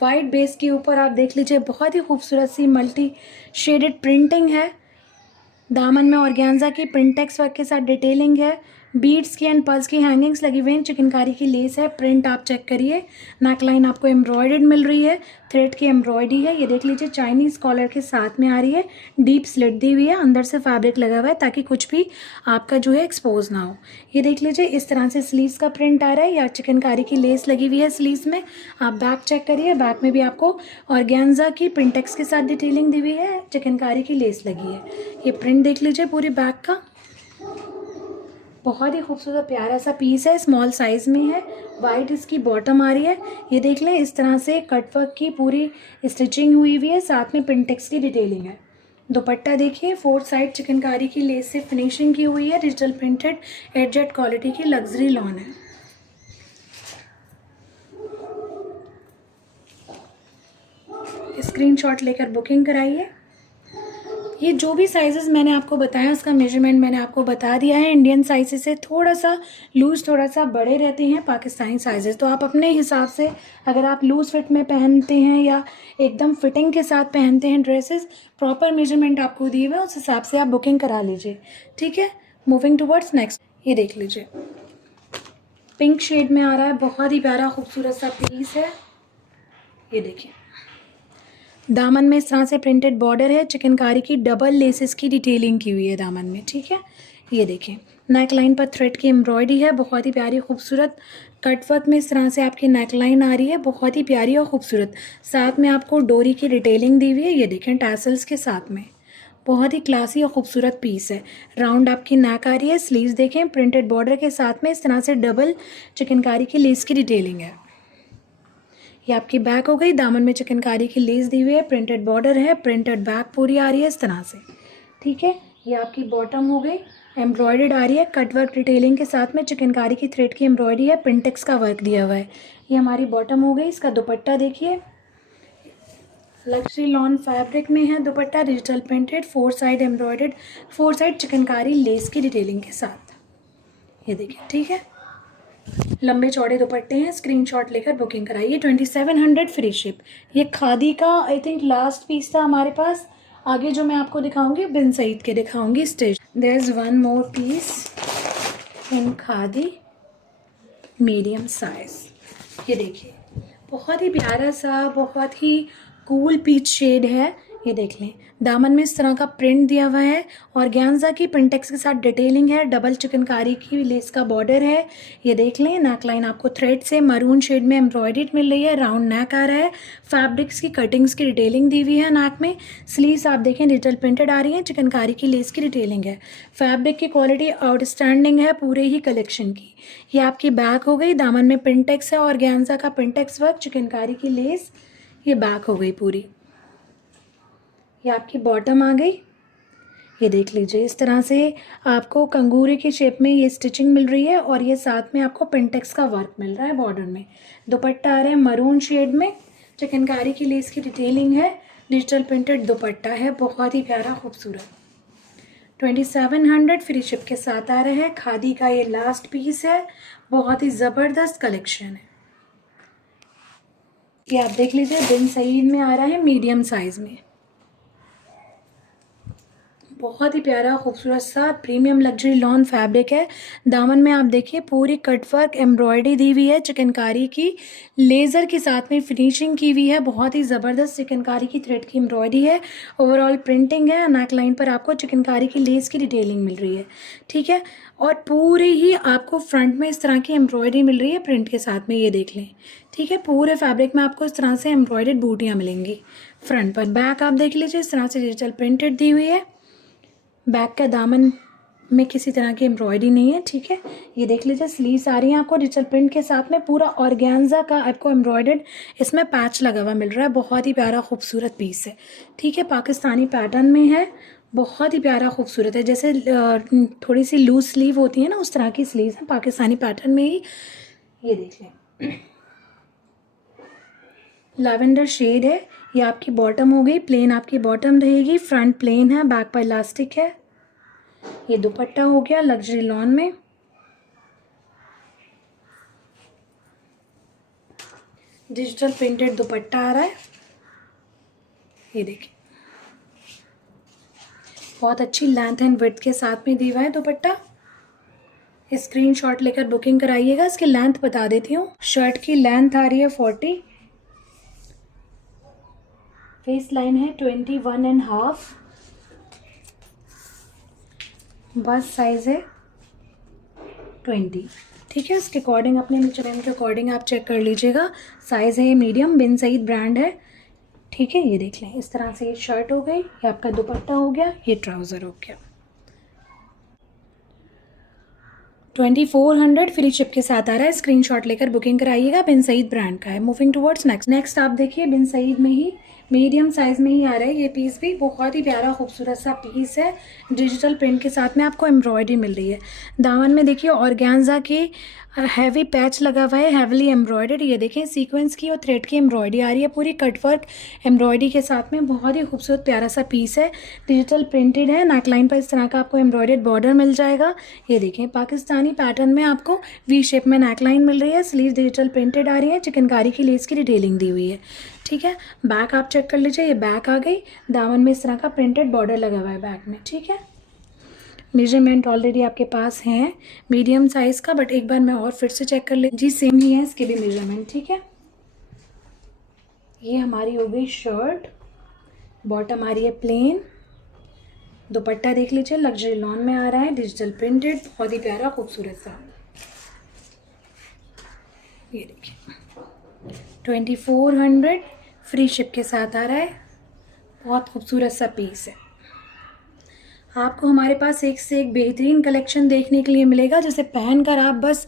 वाइट बेस के ऊपर आप देख लीजिए बहुत ही खूबसूरत सी मल्टी शेडेड प्रिंटिंग है। दामन में ऑर्गेन्जा की प्रिंटेक्स वर्क के साथ डिटेलिंग है, बीड्स की एंड पर्ल्स की हैंगिंग्स लगी हुई हैं, चिकनकारी की लेस है। प्रिंट आप चेक करिए, नेकलाइन आपको एम्ब्रॉयडर्ड मिल रही है, थ्रेड की एम्ब्रॉयडरी है। ये देख लीजिए चाइनीज़ कॉलर के साथ में आ रही है, डीप स्लिट दी हुई है, अंदर से फैब्रिक लगा हुआ है ताकि कुछ भी आपका जो है एक्सपोज ना हो। ये देख लीजिए इस तरह से स्लीव्स का प्रिंट आ रहा है या चिकनकारी की लेस लगी हुई है स्लीव्स में। आप बैक चेक करिए, बैक में भी आपको ऑर्गेन्जा की प्रिंटेक्स के साथ डिटेलिंग दी हुई है, चिकनकारी की लेस लगी है। ये प्रिंट देख लीजिए पूरी बैक का, बहुत ही खूबसूरत प्यारा सा पीस है, स्मॉल साइज़ में है। वाइट इसकी बॉटम आ रही है। ये देख लें इस तरह से कटवर्क की पूरी स्टिचिंग हुई हुई है, साथ में प्रिंटेक्स की डिटेलिंग है। दुपट्टा देखिए फोर्थ साइड चिकनकारी की लेस से फिनिशिंग की हुई है, डिजिटल प्रिंटेड एयरजेट क्वालिटी की लग्जरी लॉन है। स्क्रीनशॉट लेकर बुकिंग कराइए। ये जो भी साइजेस मैंने आपको बताया उसका मेजरमेंट मैंने आपको बता दिया है। इंडियन साइज़ से थोड़ा सा लूज़ थोड़ा सा बड़े रहते हैं पाकिस्तानी साइजेस, तो आप अपने हिसाब से अगर आप लूज़ फिट में पहनते हैं या एकदम फिटिंग के साथ पहनते हैं ड्रेसेस, प्रॉपर मेजरमेंट आपको दिए हुए उस हिसाब से आप बुकिंग करा लीजिए, ठीक है। मूविंग टुवर्ड्स नेक्स्ट, ये देख लीजिए पिंक शेड में आ रहा है, बहुत ही प्यारा खूबसूरत सा पीस है। ये देखिए दामन में इस तरह से प्रिंटेड बॉर्डर है, चिकनकारी की डबल लेसेस की डिटेलिंग की हुई है दामन में, ठीक है। ये देखें नेक लाइन पर थ्रेड की एम्ब्रॉयडरी है, बहुत ही प्यारी खूबसूरत कटवर्क में इस तरह से आपकी नेक लाइन आ रही है, बहुत ही प्यारी और खूबसूरत। साथ में आपको डोरी की डिटेलिंग दी हुई है, ये देखें टैसल्स के साथ में, बहुत ही क्लासी और खूबसूरत पीस है। राउंड आपकी नेक आ रही है, स्लीव्स देखें प्रिंटेड बॉर्डर के साथ में इस तरह से डबल चिकनकारी की लेस की डिटेलिंग है। ये आपकी बैक हो गई, दामन में चिकनकारी की लेस दी हुई है, प्रिंटेड बॉर्डर है, प्रिंटेड बैक पूरी आ रही है इस तरह से, ठीक है। ये आपकी बॉटम हो गई, एम्ब्रॉयडर्ड आ रही है, कटवर्क डिटेलिंग के साथ में चिकनकारी की थ्रेड की एम्ब्रॉयडरी है, पिंटेक्स का वर्क दिया हुआ है। ये हमारी बॉटम हो गई। इसका दुपट्टा देखिए लग्जरी लॉन फैब्रिक में है, दुपट्टा digital printed, four side embroidered, four side chikankari less की डिटेलिंग के साथ। ये देखिए, ठीक है, लंबे चौड़े दुपट्टे हैं। स्क्रीनशॉट लेकर बुकिंग कराइए। 2700 फ्री शिप। ये खादी का आई थिंक लास्ट पीस था हमारे पास। आगे जो मैं आपको दिखाऊंगी बिन सईद के दिखाऊंगी stitch. There is one more piece in Khaadi medium size. ये देखिए बहुत ही प्यारा सा, बहुत ही कूल पीच शेड है। ये देख लें दामन में इस तरह का प्रिंट दिया हुआ है, ऑर्गेन्जा की पिंटेक्स के साथ डिटेलिंग है, डबल चिकनकारी की लेस का बॉर्डर है। ये देख लें नेक लाइन आपको थ्रेड से मरून शेड में एम्ब्रॉयडरी मिल रही है, राउंड नेक आ रहा है, फैब्रिक्स की कटिंग्स की डिटेलिंग दी हुई है नेक में। स्लीव्स आप देखें डिजिटल प्रिंटेड आ रही है, चिकनकारी की लेस की डिटेलिंग है। फैब्रिक की क्वालिटी आउटस्टैंडिंग है पूरे ही कलेक्शन की। ये आपकी बैक हो गई, दामन में पिंटेक्स है, ऑर्गेन्जा का पिंटेक्स वर्क, चिकनकारी की लेस। ये बैक हो गई पूरी। ये आपकी बॉटम आ गई। ये देख लीजिए, इस तरह से आपको कंगूरे की शेप में ये स्टिचिंग मिल रही है और ये साथ में आपको पिंटेक्स का वर्क मिल रहा है बॉर्डर में। दुपट्टा आ रहा है मरून शेड में, चिकनकारी की लेस की डिटेलिंग है, डिजिटल प्रिंटेड दुपट्टा है, बहुत ही प्यारा खूबसूरत। 2700 फ्री शिप के साथ आ रहा है। खादी का ये लास्ट पीस है, बहुत ही ज़बरदस्त कलेक्शन है। ये आप देख लीजिए, बिन सईद में आ रहा है मीडियम साइज़ में, बहुत ही प्यारा खूबसूरत सा प्रीमियम लग्जरी लॉन फैब्रिक है। दामन में आप देखिए पूरी कटवर्क एम्ब्रॉयडरी दी हुई है, चिकनकारी की लेज़र के साथ में फिनिशिंग की हुई है, बहुत ही ज़बरदस्त चिकनकारी की थ्रेड की एम्ब्रॉयडरी है। ओवरऑल प्रिंटिंग है, नेक लाइन पर आपको चिकनकारी की लेस की डिटेलिंग मिल रही है, ठीक है। और पूरी ही आपको फ्रंट में इस तरह की एम्ब्रॉयडरी मिल रही है प्रिंट के साथ में, ये देख लें, ठीक है। पूरे फैब्रिक में आपको इस तरह से एम्ब्रॉयडर्ड बूटियाँ मिलेंगी फ्रंट पर। बैक आप देख लीजिए, इस तरह से डिजिटल प्रिंटेड दी हुई है। बैक का दामन में किसी तरह की एम्ब्रॉयडरी नहीं है, ठीक है। ये देख लीजिए, स्लीव्स आ रही हैं आपको डिजिटल प्रिंट के साथ में, पूरा ऑर्गेन्जा का आपको एम्ब्रॉयडर्ड इसमें पैच लगा हुआ मिल रहा है, बहुत ही प्यारा खूबसूरत पीस है, ठीक है। पाकिस्तानी पैटर्न में है, बहुत ही प्यारा खूबसूरत है, जैसे थोड़ी सी लूज स्लीव होती है ना, उस तरह की स्लीव्स है पाकिस्तानी पैटर्न में ही। ये देख लें, लैवेंडर शेड है। ये आपकी बॉटम हो गई, प्लेन आपकी बॉटम रहेगी, फ्रंट प्लेन है, बैक पर इलास्टिक है। ये दुपट्टा हो गया लग्जरी लॉन में, डिजिटल प्रिंटेड दुपट्टा आ रहा है, ये देखिए, बहुत अच्छी लेंथ एंड विड्थ के साथ में दिया है दुपट्टा। स्क्रीनशॉट लेकर बुकिंग कराइएगा। इसकी लेंथ बता देती हूँ, शर्ट की लेंथ आ रही है 40, फेस लाइन है 21.5, बस साइज है 20, ठीक है। उसके अकॉर्डिंग अपने मेजरमेंट के अकॉर्डिंग आप चेक कर लीजिएगा। साइज़ है ये मीडियम, बिन सईद ब्रांड है, ठीक है। ये देख लें, इस तरह से ये शर्ट हो गई, ये आपका दुपट्टा हो गया, ये ट्राउज़र हो गया। 2400 फ्री शिप के साथ आ रहा है। स्क्रीनशॉट लेकर बुकिंग कराइएगा, बिन सईद ब्रांड का है। मूविंग टुवर्ड्स नेक्स्ट आप देखिए, बिन सईद में ही मीडियम साइज़ में ही आ रहा है ये पीस भी, बहुत ही प्यारा खूबसूरत सा पीस है, डिजिटल प्रिंट के साथ में आपको एम्ब्रॉयडरी मिल रही है। दामन में देखिए ऑर्गेन्जा के हैवी पैच लगा हुआ है, हैवीली एम्ब्रॉयडर्ड, ये देखें सीक्वेंस की और थ्रेड की एम्ब्रॉयडरी आ रही है, पूरी कटवर्क एम्ब्रॉयडरी के साथ में, बहुत ही खूबसूरत प्यारा सा पीस है, डिजिटल प्रिंटेड है। नेक लाइन पर इस तरह का आपको एम्ब्रॉयडर्ड बॉर्डर मिल जाएगा। ये देखें पाकिस्तानी पैटर्न में आपको वी शेप में नेक लाइन मिल रही है, स्लीव डिजिटल प्रिंटेड आ रही है, चिकनकारी की लेस की डिटेलिंग दी हुई है, ठीक है। बैक आप चेक कर लीजिए, ये बैक आ गई, दामन में इस तरह का प्रिंटेड बॉर्डर लगा हुआ है बैक में, ठीक है। मेजरमेंट ऑलरेडी आपके पास हैं मीडियम साइज़ का, बट एक बार मैं और फिर से चेक कर ले, जी सेम ही है इसके भी मेजरमेंट, ठीक है। ये हमारी हो गई शर्ट, बॉटम आ रही है प्लेन, दुपट्टा देख लीजिए लग्जरी लॉन में आ रहा है, डिजिटल प्रिंटेड, बहुत ही प्यारा खूबसूरत सा। ये देखिए 2400 फ्री शिप के साथ आ रहा है, बहुत खूबसूरत सा पीस है। आपको हमारे पास एक से एक बेहतरीन कलेक्शन देखने के लिए मिलेगा, जिसे पहनकर आप बस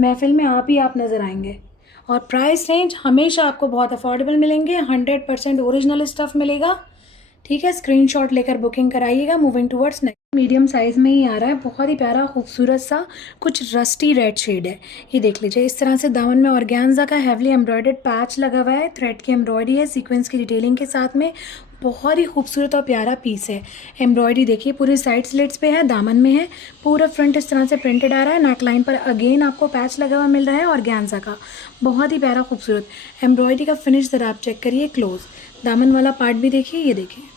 महफिल में आप ही आप नज़र आएंगे। और प्राइस रेंज हमेशा आपको बहुत अफोर्डेबल मिलेंगे, 100% ओरिजिनल स्टफ़ मिलेगा, ठीक है। स्क्रीनशॉट लेकर बुकिंग कराइएगा। Moving towards next, medium size में ही आ रहा है, बहुत ही प्यारा खूबसूरत सा कुछ रस्टी रेड शेड है। ये देख लीजिए, इस तरह से दामन में ऑर्गेन्जा का हैवली एम्ब्रॉयडर्ड पैच लगा हुआ है, थ्रेड की एम्ब्रॉयडरी है, सीक्वेंस की डिटेलिंग के साथ में, बहुत ही खूबसूरत और प्यारा पीस है। एम्ब्रॉयडरी देखिए पूरी साइड स्लिट्स पे है, दामन में है, पूरा फ्रंट इस तरह से प्रिंटेड आ रहा है, नेक लाइन पर अगेन आपको पैच लगा हुआ मिल रहा है ऑर्गेन्जा का, बहुत ही प्यारा खूबसूरत एम्ब्रॉयडरी का फिनिश ज़रा आप चेक करिए क्लोज। दामन वाला पार्ट भी देखिए, ये देखिए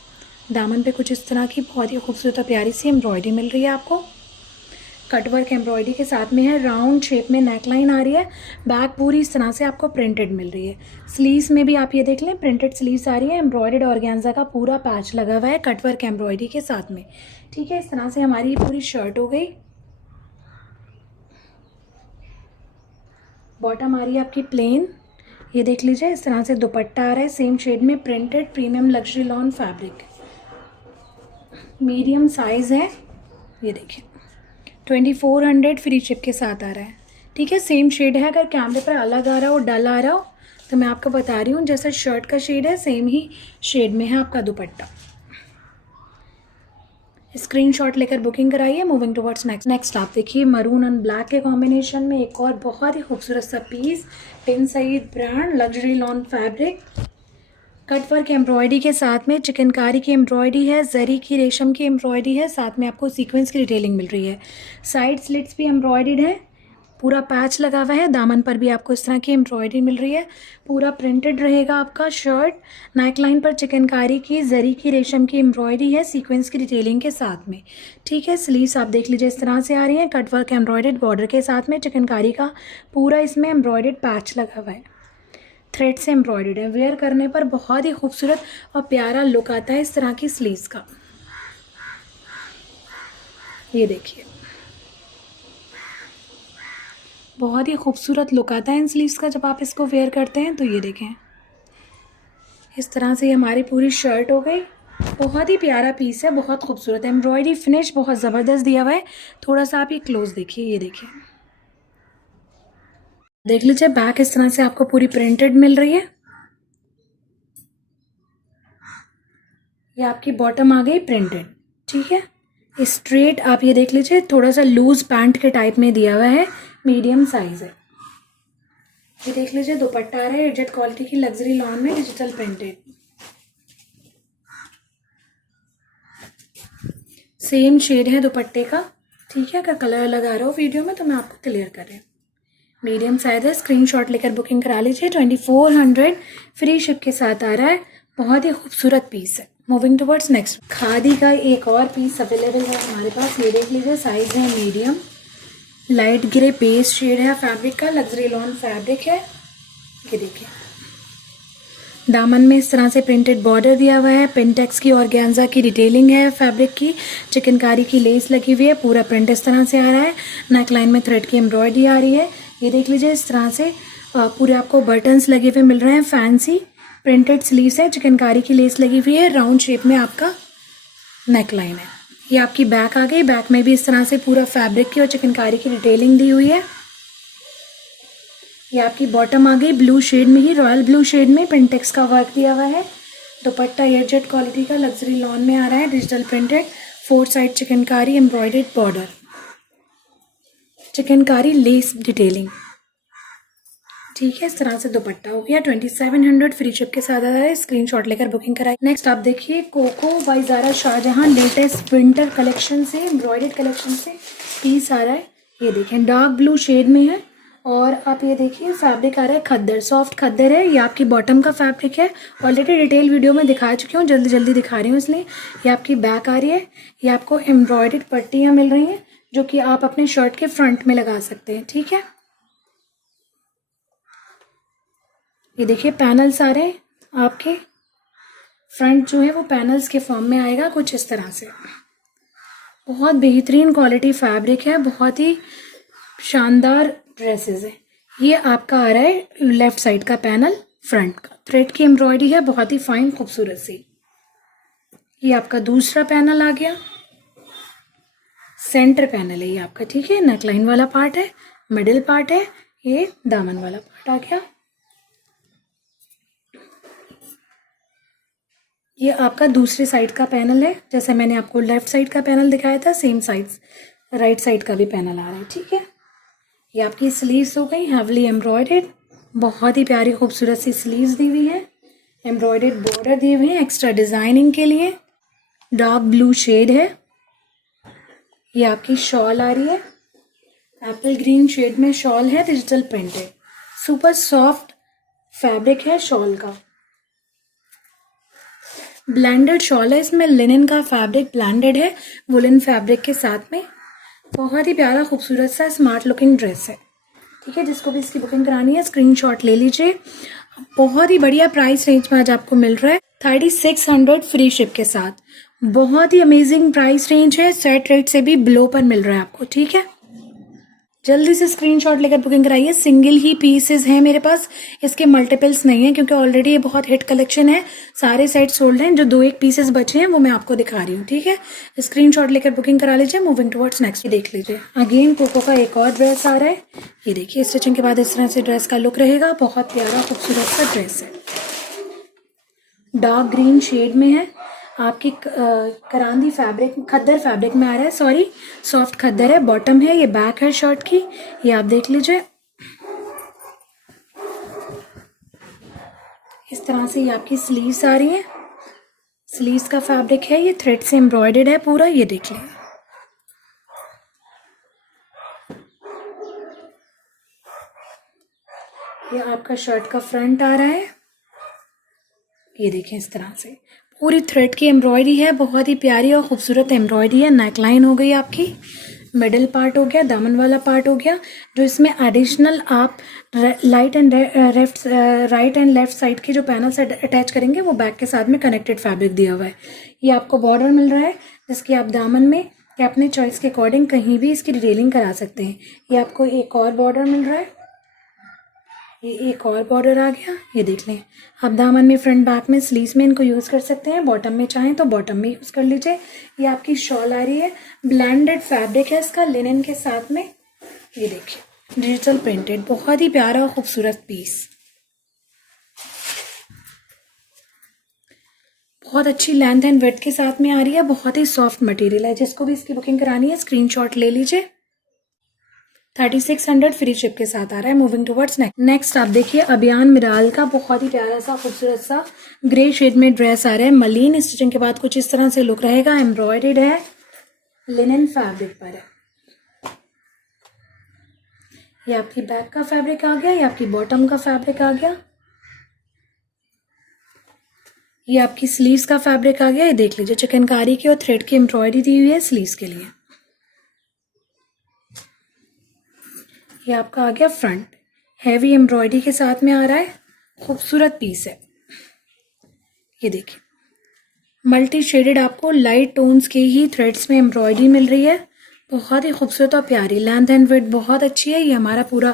दामन पे कुछ इस तरह की बहुत ही खूबसूरत और प्यारी सी एम्ब्रॉयडरी मिल रही है आपको, कटवर्क एम्ब्रॉयडरी के साथ में है, राउंड शेप में नेक लाइन आ रही है, बैक पूरी इस तरह से आपको प्रिंटेड मिल रही है। स्लीव्स में भी आप ये देख लें प्रिंटेड स्लीव्स आ रही है, एम्ब्रॉयडर्ड ऑर्गेन्जा का पूरा पैच लगा हुआ है कटवर्क एम्ब्रॉयडरी के साथ में, ठीक है। इस तरह से हमारी पूरी शर्ट हो गई। बॉटम आ रही है आपकी प्लेन, ये देख लीजिए, इस तरह से दुपट्टा आ रहा है सेम शेड में, printed premium luxury lawn fabric, medium size है। ये देखिए 2400 फ्री शिप के साथ आ रहा है, ठीक है। सेम शेड है, अगर कैमरे पर अलग आ रहा हो, डल आ रहा हो, तो मैं आपको बता रही हूँ जैसा शर्ट का शेड है सेम ही शेड में है आपका दुपट्टा। स्क्रीनशॉट लेकर बुकिंग कराइए। मूविंग टुवर्ड्स नेक्स्ट आप देखिए मरून एंड ब्लैक के कॉम्बिनेशन में एक और बहुत ही खूबसूरत सा piece, Bin Saeed brand luxury lawn fabric, cut work embroidery के साथ में चिकनकारी की एम्ब्रॉयडरी है, जरी की रेशम की एम्ब्रॉयडरी है, साथ में आपको सीक्वेंस की डिटेलिंग मिल रही है। साइड स्लिट्स भी एम्ब्रॉयडर्ड है, पूरा पैच लगा हुआ है, दामन पर भी आपको इस तरह की एम्ब्रॉयडरी मिल रही है, पूरा प्रिंटेड रहेगा आपका शर्ट। नेक लाइन पर चिकनकारी की जरी की रेशम की एम्ब्रॉयडरी है, सीक्वेंस की डिटेलिंग के साथ में, ठीक है। स्लीव्स आप देख लीजिए इस तरह से आ रही है, कट वर्क एम्ब्रॉयडर्ड बॉर्डर के साथ में चिकनकारी का पूरा इसमें एम्ब्रॉयडर्ड पैच लगा हुआ है, थ्रेड से एम्ब्रॉयडर्ड है। वेयर करने पर बहुत ही खूबसूरत और प्यारा लुक आता है इस तरह की स्लीव्स का। ये देखिए बहुत ही खूबसूरत लुक आता है इन स्लीव्स का जब आप इसको वेयर करते हैं। तो ये देखें इस तरह से हमारी पूरी शर्ट हो गई। बहुत ही प्यारा पीस है, बहुत खूबसूरत है, एम्ब्रॉयडरी फिनिश बहुत ज़बरदस्त दिया हुआ है। थोड़ा सा आप ये क्लोज देखिए, ये देखिए देख लीजिए बैक इस तरह से आपको पूरी प्रिंटेड मिल रही है। ये आपकी बॉटम आ गई प्रिंटेड, ठीक है। स्ट्रेट आप ये देख लीजिए थोड़ा सा लूज पैंट के टाइप में दिया हुआ है, मीडियम साइज है। ये देख लीजिए दुपट्टा आ रहा है एजेड क्वालिटी की लग्जरी लॉन में डिजिटल प्रिंटेड, सेम शेड है दुपट्टे का, ठीक है। अगर कलर लगा रहा हो वीडियो में तो मैं आपको क्लियर कर रही हूँ। मीडियम साइज है, स्क्रीनशॉट लेकर बुकिंग करा लीजिए। 2400 फ्री शिप के साथ आ रहा है, बहुत ही खूबसूरत पीस है। मूविंग टुवर्ड्स नेक्स्ट, खादी का एक और पीस अवेलेबल है हमारे पास। ये देख लीजिए साइज है medium, light grey base shade है फैब्रिक का, लग्जरी लॉन फैब्रिक है। ये देखिए दामन में इस तरह से प्रिंटेड बॉर्डर दिया हुआ है, पिनटेक्स की ऑर्गेन्जा की डिटेलिंग है फैब्रिक की, चिकनकारी की लेस लगी हुई है, पूरा प्रिंट इस तरह से आ रहा है। नेक लाइन में थ्रेड की एम्ब्रॉयडरी आ रही है। ये देख लीजिए इस तरह से पूरे आपको बटन्स लगे हुए मिल रहे हैं, फैंसी प्रिंटेड स्लीव्स है, चिकनकारी की लेस लगी हुई है, राउंड शेप में आपका नेक लाइन है। ये आपकी बैक आ गई, बैक में भी इस तरह से पूरा फैब्रिक की और चिकनकारी की डिटेलिंग दी हुई है। ये आपकी बॉटम आ गई ब्लू शेड में ही, रॉयल ब्लू शेड में पिनटेक्स का वर्क दिया हुआ है। दुपट्टा एजेड क्वालिटी का लग्जरी लॉन में आ रहा है, digital printed, 4 side chikankari embroidered border, chikankari less detailing, ठीक है। इस तरह से दुपट्टा हो गया। 2700 फ्री शिप के साथ आ रहा है, स्क्रीनशॉट लेकर बुकिंग कराई। नेक्स्ट आप देखिए Coco by Zara Shahjahan latest winter collection से, एम्ब्रॉयडर्ड कलेक्शन से पीस आ रहा है। ये देखें डार्क ब्लू शेड में है और आप ये देखिए फैब्रिक आ रहा है खद्दर, सॉफ्ट खद्दर है। ये आपकी बॉटम का फैब्रिक है, ऑलरेडी डिटेल वीडियो में दिखा चुकी हूँ, जल्दी जल्दी दिखा रही हूँ इसलिए। ये आपकी बैक आ रही है, ये आपको एम्ब्रॉयडर्ड पट्टियाँ मिल रही हैं जो कि आप अपने शर्ट के फ्रंट में लगा सकते हैं, ठीक है। ये देखिए पैनल्स आ रहे हैं आपके, फ्रंट जो है वो पैनल्स के फॉर्म में आएगा कुछ इस तरह से। बहुत बेहतरीन क्वालिटी फैब्रिक है, बहुत ही शानदार ड्रेसेस है। ये आपका आ रहा है लेफ्ट साइड का पैनल, फ्रंट का थ्रेड की एम्ब्रॉयडरी है, बहुत ही फाइन खूबसूरत सी। ये आपका दूसरा पैनल आ गया, सेंटर पैनल है ये आपका, ठीक है। नेकलाइन वाला पार्ट है, मिडिल पार्ट है, ये दामन वाला पार्ट आ गया। ये आपका दूसरे साइड का पैनल है, जैसे मैंने आपको लेफ्ट साइड का पैनल दिखाया था, सेम साइड राइट साइड का भी पैनल आ रहा है, ठीक है। ये आपकी स्लीव्स हो गई हैवली एम्ब्रॉयडर्ड, बहुत ही प्यारी खूबसूरत सी स्लीव्स दी हुई है, एम्ब्रॉयडर्ड बॉर्डर दिए हुए हैं एक्स्ट्रा डिजाइनिंग के लिए। डार्क ब्लू शेड है। ये आपकी शॉल आ रही है, एप्पल ग्रीन शेड में शॉल है, digital printed, super soft fabric है शॉल का, ब्लेंडेड शॉल है, इसमें लिनन का फैब्रिक ब्लेंडेड है वुलन फैब्रिक के साथ में। बहुत ही प्यारा खूबसूरत सा स्मार्ट लुकिंग ड्रेस है, ठीक है। जिसको भी इसकी बुकिंग करानी है स्क्रीनशॉट ले लीजिए। बहुत ही बढ़िया प्राइस रेंज में आज आपको मिल रहा है, 3600 फ्री शिप के साथ। बहुत ही अमेजिंग प्राइस रेंज है, सेट रेट से भी बिलो पर मिल रहा है आपको, ठीक है। जल्दी से स्क्रीनशॉट लेकर बुकिंग कराइए। सिंगल ही पीसेस हैं मेरे पास, इसके मल्टीपल्स नहीं है क्योंकि ऑलरेडी ये बहुत हिट कलेक्शन है, सारे सेट सोल्ड हैं। जो 2-1 पीसेस बचे हैं वो मैं आपको दिखा रही हूँ, ठीक है। स्क्रीनशॉट लेकर बुकिंग करा लीजिए। मूविंग टुवर्ड्स नेक्स्ट देख लीजिए, अगेन कोको का एक और ड्रेस आ रहा है। ये देखिए स्टिचिंग के बाद इस तरह से ड्रेस का लुक रहेगा, बहुत प्यारा खूबसूरत सा ड्रेस है, डार्क ग्रीन शेड में है। आपकी करांदी फैब्रिक, खद्दर फैब्रिक में आ रहा है, सॉरी सॉफ्ट खद्दर है। बॉटम है, ये बैक है शर्ट की, ये आप देख लीजिए। इस तरह से ये आपकी स्लीव्स आ रही हैं। स्लीव्स का फैब्रिक है, ये थ्रेड से एम्ब्रॉयडर्ड है पूरा, ये देख लें। ये आपका शर्ट का फ्रंट आ रहा है, ये देखें इस तरह से पूरी थ्रेड की एम्ब्रॉयडरी है, बहुत ही प्यारी और खूबसूरत एम्ब्रॉयडरी है। नेकलाइन हो गई आपकी, मिडल पार्ट हो गया, दामन वाला पार्ट हो गया। जो इसमें एडिशनल आप राइट एंड लेफ्ट साइड के जो पैनल्स अटैच करेंगे वो बैक के साथ में कनेक्टेड फैब्रिक दिया हुआ है। ये आपको बॉर्डर मिल रहा है जिसकी आप दामन में या अपने चॉइस के अकॉर्डिंग कहीं भी इसकी डिटेलिंग करा सकते हैं। ये आपको एक और बॉर्डर मिल रहा है, ये एक और बॉर्डर आ गया, ये देख लें। आप दामन में, फ्रंट बैक में, स्लीव्स में इनको यूज़ कर सकते हैं। बॉटम में चाहें तो बॉटम में यूज़ कर लीजिए। ये आपकी शॉल आ रही है, ब्लेंडेड फैब्रिक है इसका लिनन के साथ में, ये देखिए डिजिटल प्रिंटेड, बहुत ही प्यारा और खूबसूरत पीस। बहुत अच्छी लेंथ एंड विड्थ के साथ में आ रही है, बहुत ही सॉफ्ट मटेरियल है। जिसको भी इसकी बुकिंग करानी है स्क्रीनशॉट ले लीजिए। 3600 फ्री शिप के साथ आ रहा है। मूविंग टुवर्ड्स नेक्स्ट आप देखिए अबियान मिराल का बहुत ही प्यारा सा खूबसूरत सा ग्रे शेड में ड्रेस आ रहा है। मलीन स्टिचिंग के बाद कुछ इस तरह से लुक रहेगा। एम्ब्रॉयडर्ड है, लिनन फैब्रिक पर है। ये आपकी बैक का फैब्रिक आ गया, ये आपकी बॉटम का फैब्रिक आ गया, ये आपकी स्लीव्स का फैब्रिक आ गया। ये देख लीजिए चिकनकारी की और थ्रेड की एम्ब्रॉयडरी दी हुई है स्लीव्स के लिए। ये आपका आ गया फ्रंट, हैवी एम्ब्रॉयडरी के साथ में आ रहा है, खूबसूरत पीस है। ये देखिए मल्टी शेडेड आपको लाइट टोन्स के ही थ्रेड्स में एम्ब्रॉयडरी मिल रही है, बहुत ही खूबसूरत और प्यारी। लेंथ एंड विड्थ बहुत अच्छी है। ये हमारा पूरा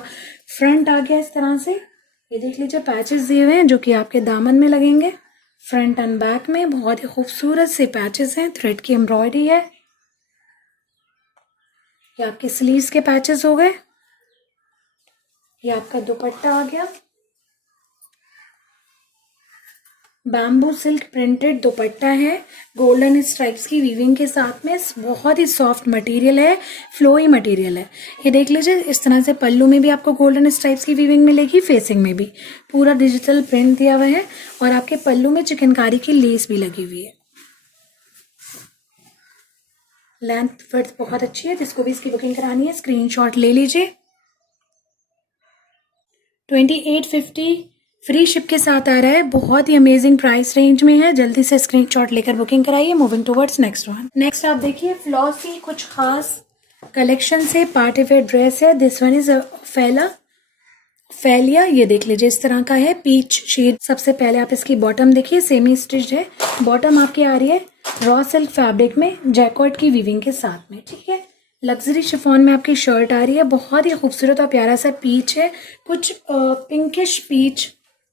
फ्रंट आ गया इस तरह से। ये देख लीजिए पैचेस दिए हुए हैं जो कि आपके दामन में लगेंगे, फ्रंट एंड बैक में बहुत ही खूबसूरत से पैचेस हैं, थ्रेड की एम्ब्रॉयडरी है। ये आपके स्लीव्स के पैचेस हो गए। ये आपका दुपट्टा आ गया, बैम्बू सिल्क प्रिंटेड दुपट्टा है, गोल्डन स्ट्राइप्स की वीविंग के साथ में। बहुत ही सॉफ्ट मटेरियल है, फ्लोई मटेरियल है। ये देख लीजिए इस तरह से पल्लू में भी आपको गोल्डन स्ट्राइप्स की वीविंग मिलेगी, फेसिंग में भी पूरा डिजिटल प्रिंट दिया हुआ है और आपके पल्लू में चिकनकारी की लेस भी लगी हुई है। लेंथ विड्थ बहुत अच्छी है। जिसको भी इसकी बुकिंग करानी है स्क्रीनशॉट ले लीजिए। 2850 फ्री शिप के साथ आ रहा है, बहुत ही अमेजिंग प्राइस रेंज में है। जल्दी से स्क्रीनशॉट लेकर बुकिंग कराइए। Moving towards next one. Next आप देखिए फ्लॉसी कुछ खास कलेक्शन से पार्टी वेयर ड्रेस है। दिस वन इज फैलिया। ये देख लीजिए इस तरह का है, पीच शेड। सबसे पहले आप इसकी बॉटम देखिए, सेमी स्टिच्ड है। बॉटम आपकी आ रही है रॉ सिल्क फैब्रिक में, जैकॉट की वीविंग के साथ में, ठीक है। लग्जरी शिफॉन में आपकी शर्ट आ रही है, बहुत ही खूबसूरत और प्यारा सा पीच है, कुछ पिंकिश पीच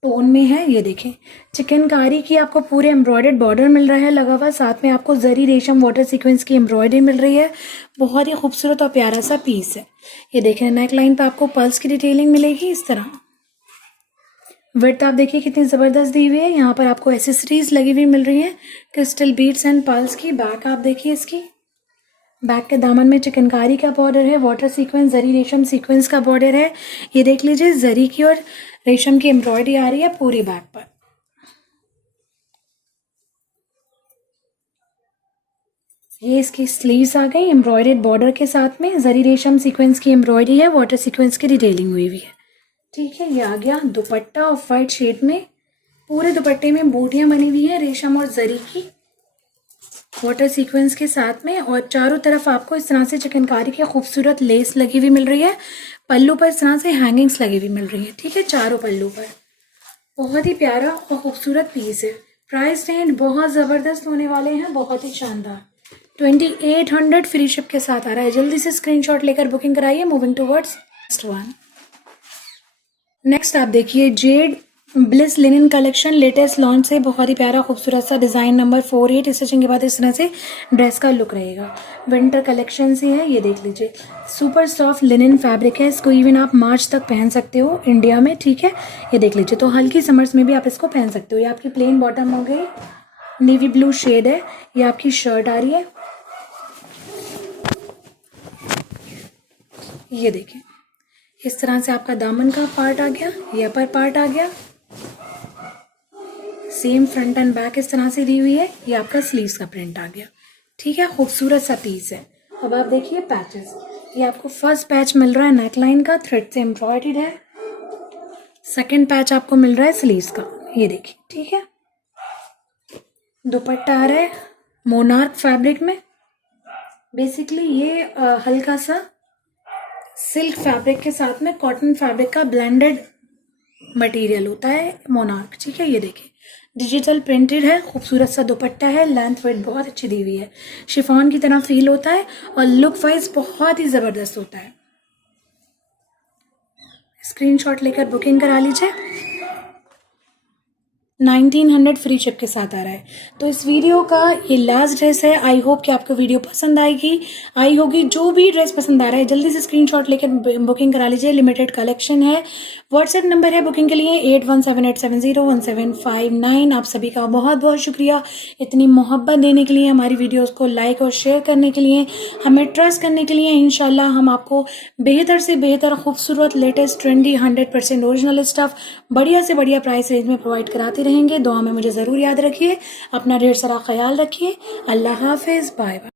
टोन में है। ये देखें चिकनकारी की आपको पूरे एम्ब्रॉयडर्ड बॉर्डर मिल रहा है लगा हुआ, साथ में आपको जरी रेशम वाटर सीक्वेंस की एम्ब्रॉयडरी मिल रही है। बहुत ही खूबसूरत और प्यारा सा पीस है। ये देखें नेक लाइन पर आपको पर्ल्स की डिटेलिंग मिलेगी इस तरह। विड्थ आप देखिए कितनी ज़बरदस्त दी हुई है। यहाँ पर आपको एसेसरीज लगी हुई मिल रही हैं, क्रिस्टल बीड्स एंड पर्ल्स की। बैक आप देखिए इसकी, बैक के दामन में चिकनकारी का बॉर्डर है, वाटर सीक्वेंस, जरी रेशम सीक्वेंस का बॉर्डर है। ये देख लीजिए जरी की और रेशम की एम्ब्रॉयडरी आ रही है पूरी बैक पर। ये इसकी स्लीव्स आ गई एम्ब्रॉयडर्ड बॉर्डर के साथ में, जरी रेशम सीक्वेंस की एम्ब्रॉयडरी है, वाटर सीक्वेंस की डिटेलिंग हुई हुई है, ठीक है। ये आ गया दुपट्टा ऑफ वाइट शेड में, पूरे दुपट्टे में बूटियां बनी हुई है रेशम और जरी की, वाटर सीक्वेंस के साथ में। और चारों तरफ आपको इस तरह से चिकनकारी की खूबसूरत लेस लगी हुई मिल रही है। पल्लू पर इस तरह से हैंगिंग्स लगी हुई मिल रही है, ठीक है, चारों पल्लू पर। बहुत ही प्यारा और खूबसूरत पीस है। प्राइस रेंज बहुत ज़बरदस्त होने वाले हैं, बहुत ही शानदार। 2800 फ्री शिप के साथ आ रहा है। जल्दी से स्क्रीनशॉट लेकर बुकिंग कराइए। Moving towards next one. Next आप देखिए Z bliss linen collection, latest launch से बहुत ही प्यारा खूबसूरत सा डिज़ाइन नंबर 48। स्टिचिंग के बाद इस तरह से ड्रेस का लुक रहेगा। विंटर कलेक्शन से है, ये देख लीजिए सुपर सॉफ्ट लिनन फैब्रिक है। इसको इवन आप मार्च तक पहन सकते हो इंडिया में, ठीक है। ये देख लीजिए तो हल्की समर्स में भी आप इसको पहन सकते हो। ये आपकी प्लेन बॉटम हो गई नेवी ब्लू शेड है। ये आपकी शर्ट आ रही है, ये देखिए इस तरह से आपका दामन का पार्ट आ गया, ये अपर पार्ट आ गया, सेम फ्रंट एंड बैक इस तरह से दी हुई है। ये आपका स्लीव्स का प्रिंट आ गया, ठीक है, खूबसूरत सा पीस है। अब आप देखिए पैचेस, ये आपको फर्स्ट पैच मिल रहा है नेकलाइन का, थ्रेड से एम्ब्रॉयडर्ड है। सेकंड पैच आपको मिल रहा है स्लीव्स का, ये देखिए, ठीक है। दुपट्टा आ रहा है मोनार्क फैब्रिक में। बेसिकली ये हल्का सा सिल्क फैब्रिक के साथ में कॉटन फैब्रिक का ब्लेंडेड मटेरियल होता है मोनार्क, ठीक है। ये देखिए डिजिटल प्रिंटेड है, खूबसूरत सा दुपट्टा है, लेंथ वेट बहुत अच्छी दी हुई है, शिफॉन की तरह फील होता है और लुक वाइज बहुत ही ज़बरदस्त होता है। स्क्रीनशॉट लेकर बुकिंग करा लीजिए। 1900 फ्री शिप के साथ आ रहा है। तो इस वीडियो का ये लास्ट ड्रेस है। आई होप कि आपको वीडियो पसंद आएगी, आई होगी। जो भी ड्रेस पसंद आ रहा है जल्दी से स्क्रीनशॉट लेकर बुकिंग करा लीजिए। लिमिटेड कलेक्शन है। व्हाट्सएप नंबर है बुकिंग के लिए 8178701759। आप सभी का बहुत बहुत शुक्रिया इतनी मोहब्बत देने के लिए, हमारी वीडियोज़ को लाइक और शेयर करने के लिए, हमें ट्रस्ट करने के लिए। इंशाल्लाह हम आपको बेहतर से बेहतर खूबसूरत लेटेस्ट ट्रेंडी 100% ओरिजिनल स्टफ बढ़िया से बढ़िया प्राइस रेंज में प्रोवाइड कराते रहेंगे। दुआ में मुझे ज़रूर याद रखिए। अपना ढेर सारा ख्याल रखिए। अल्लाह हाफिज़, बाय बाय।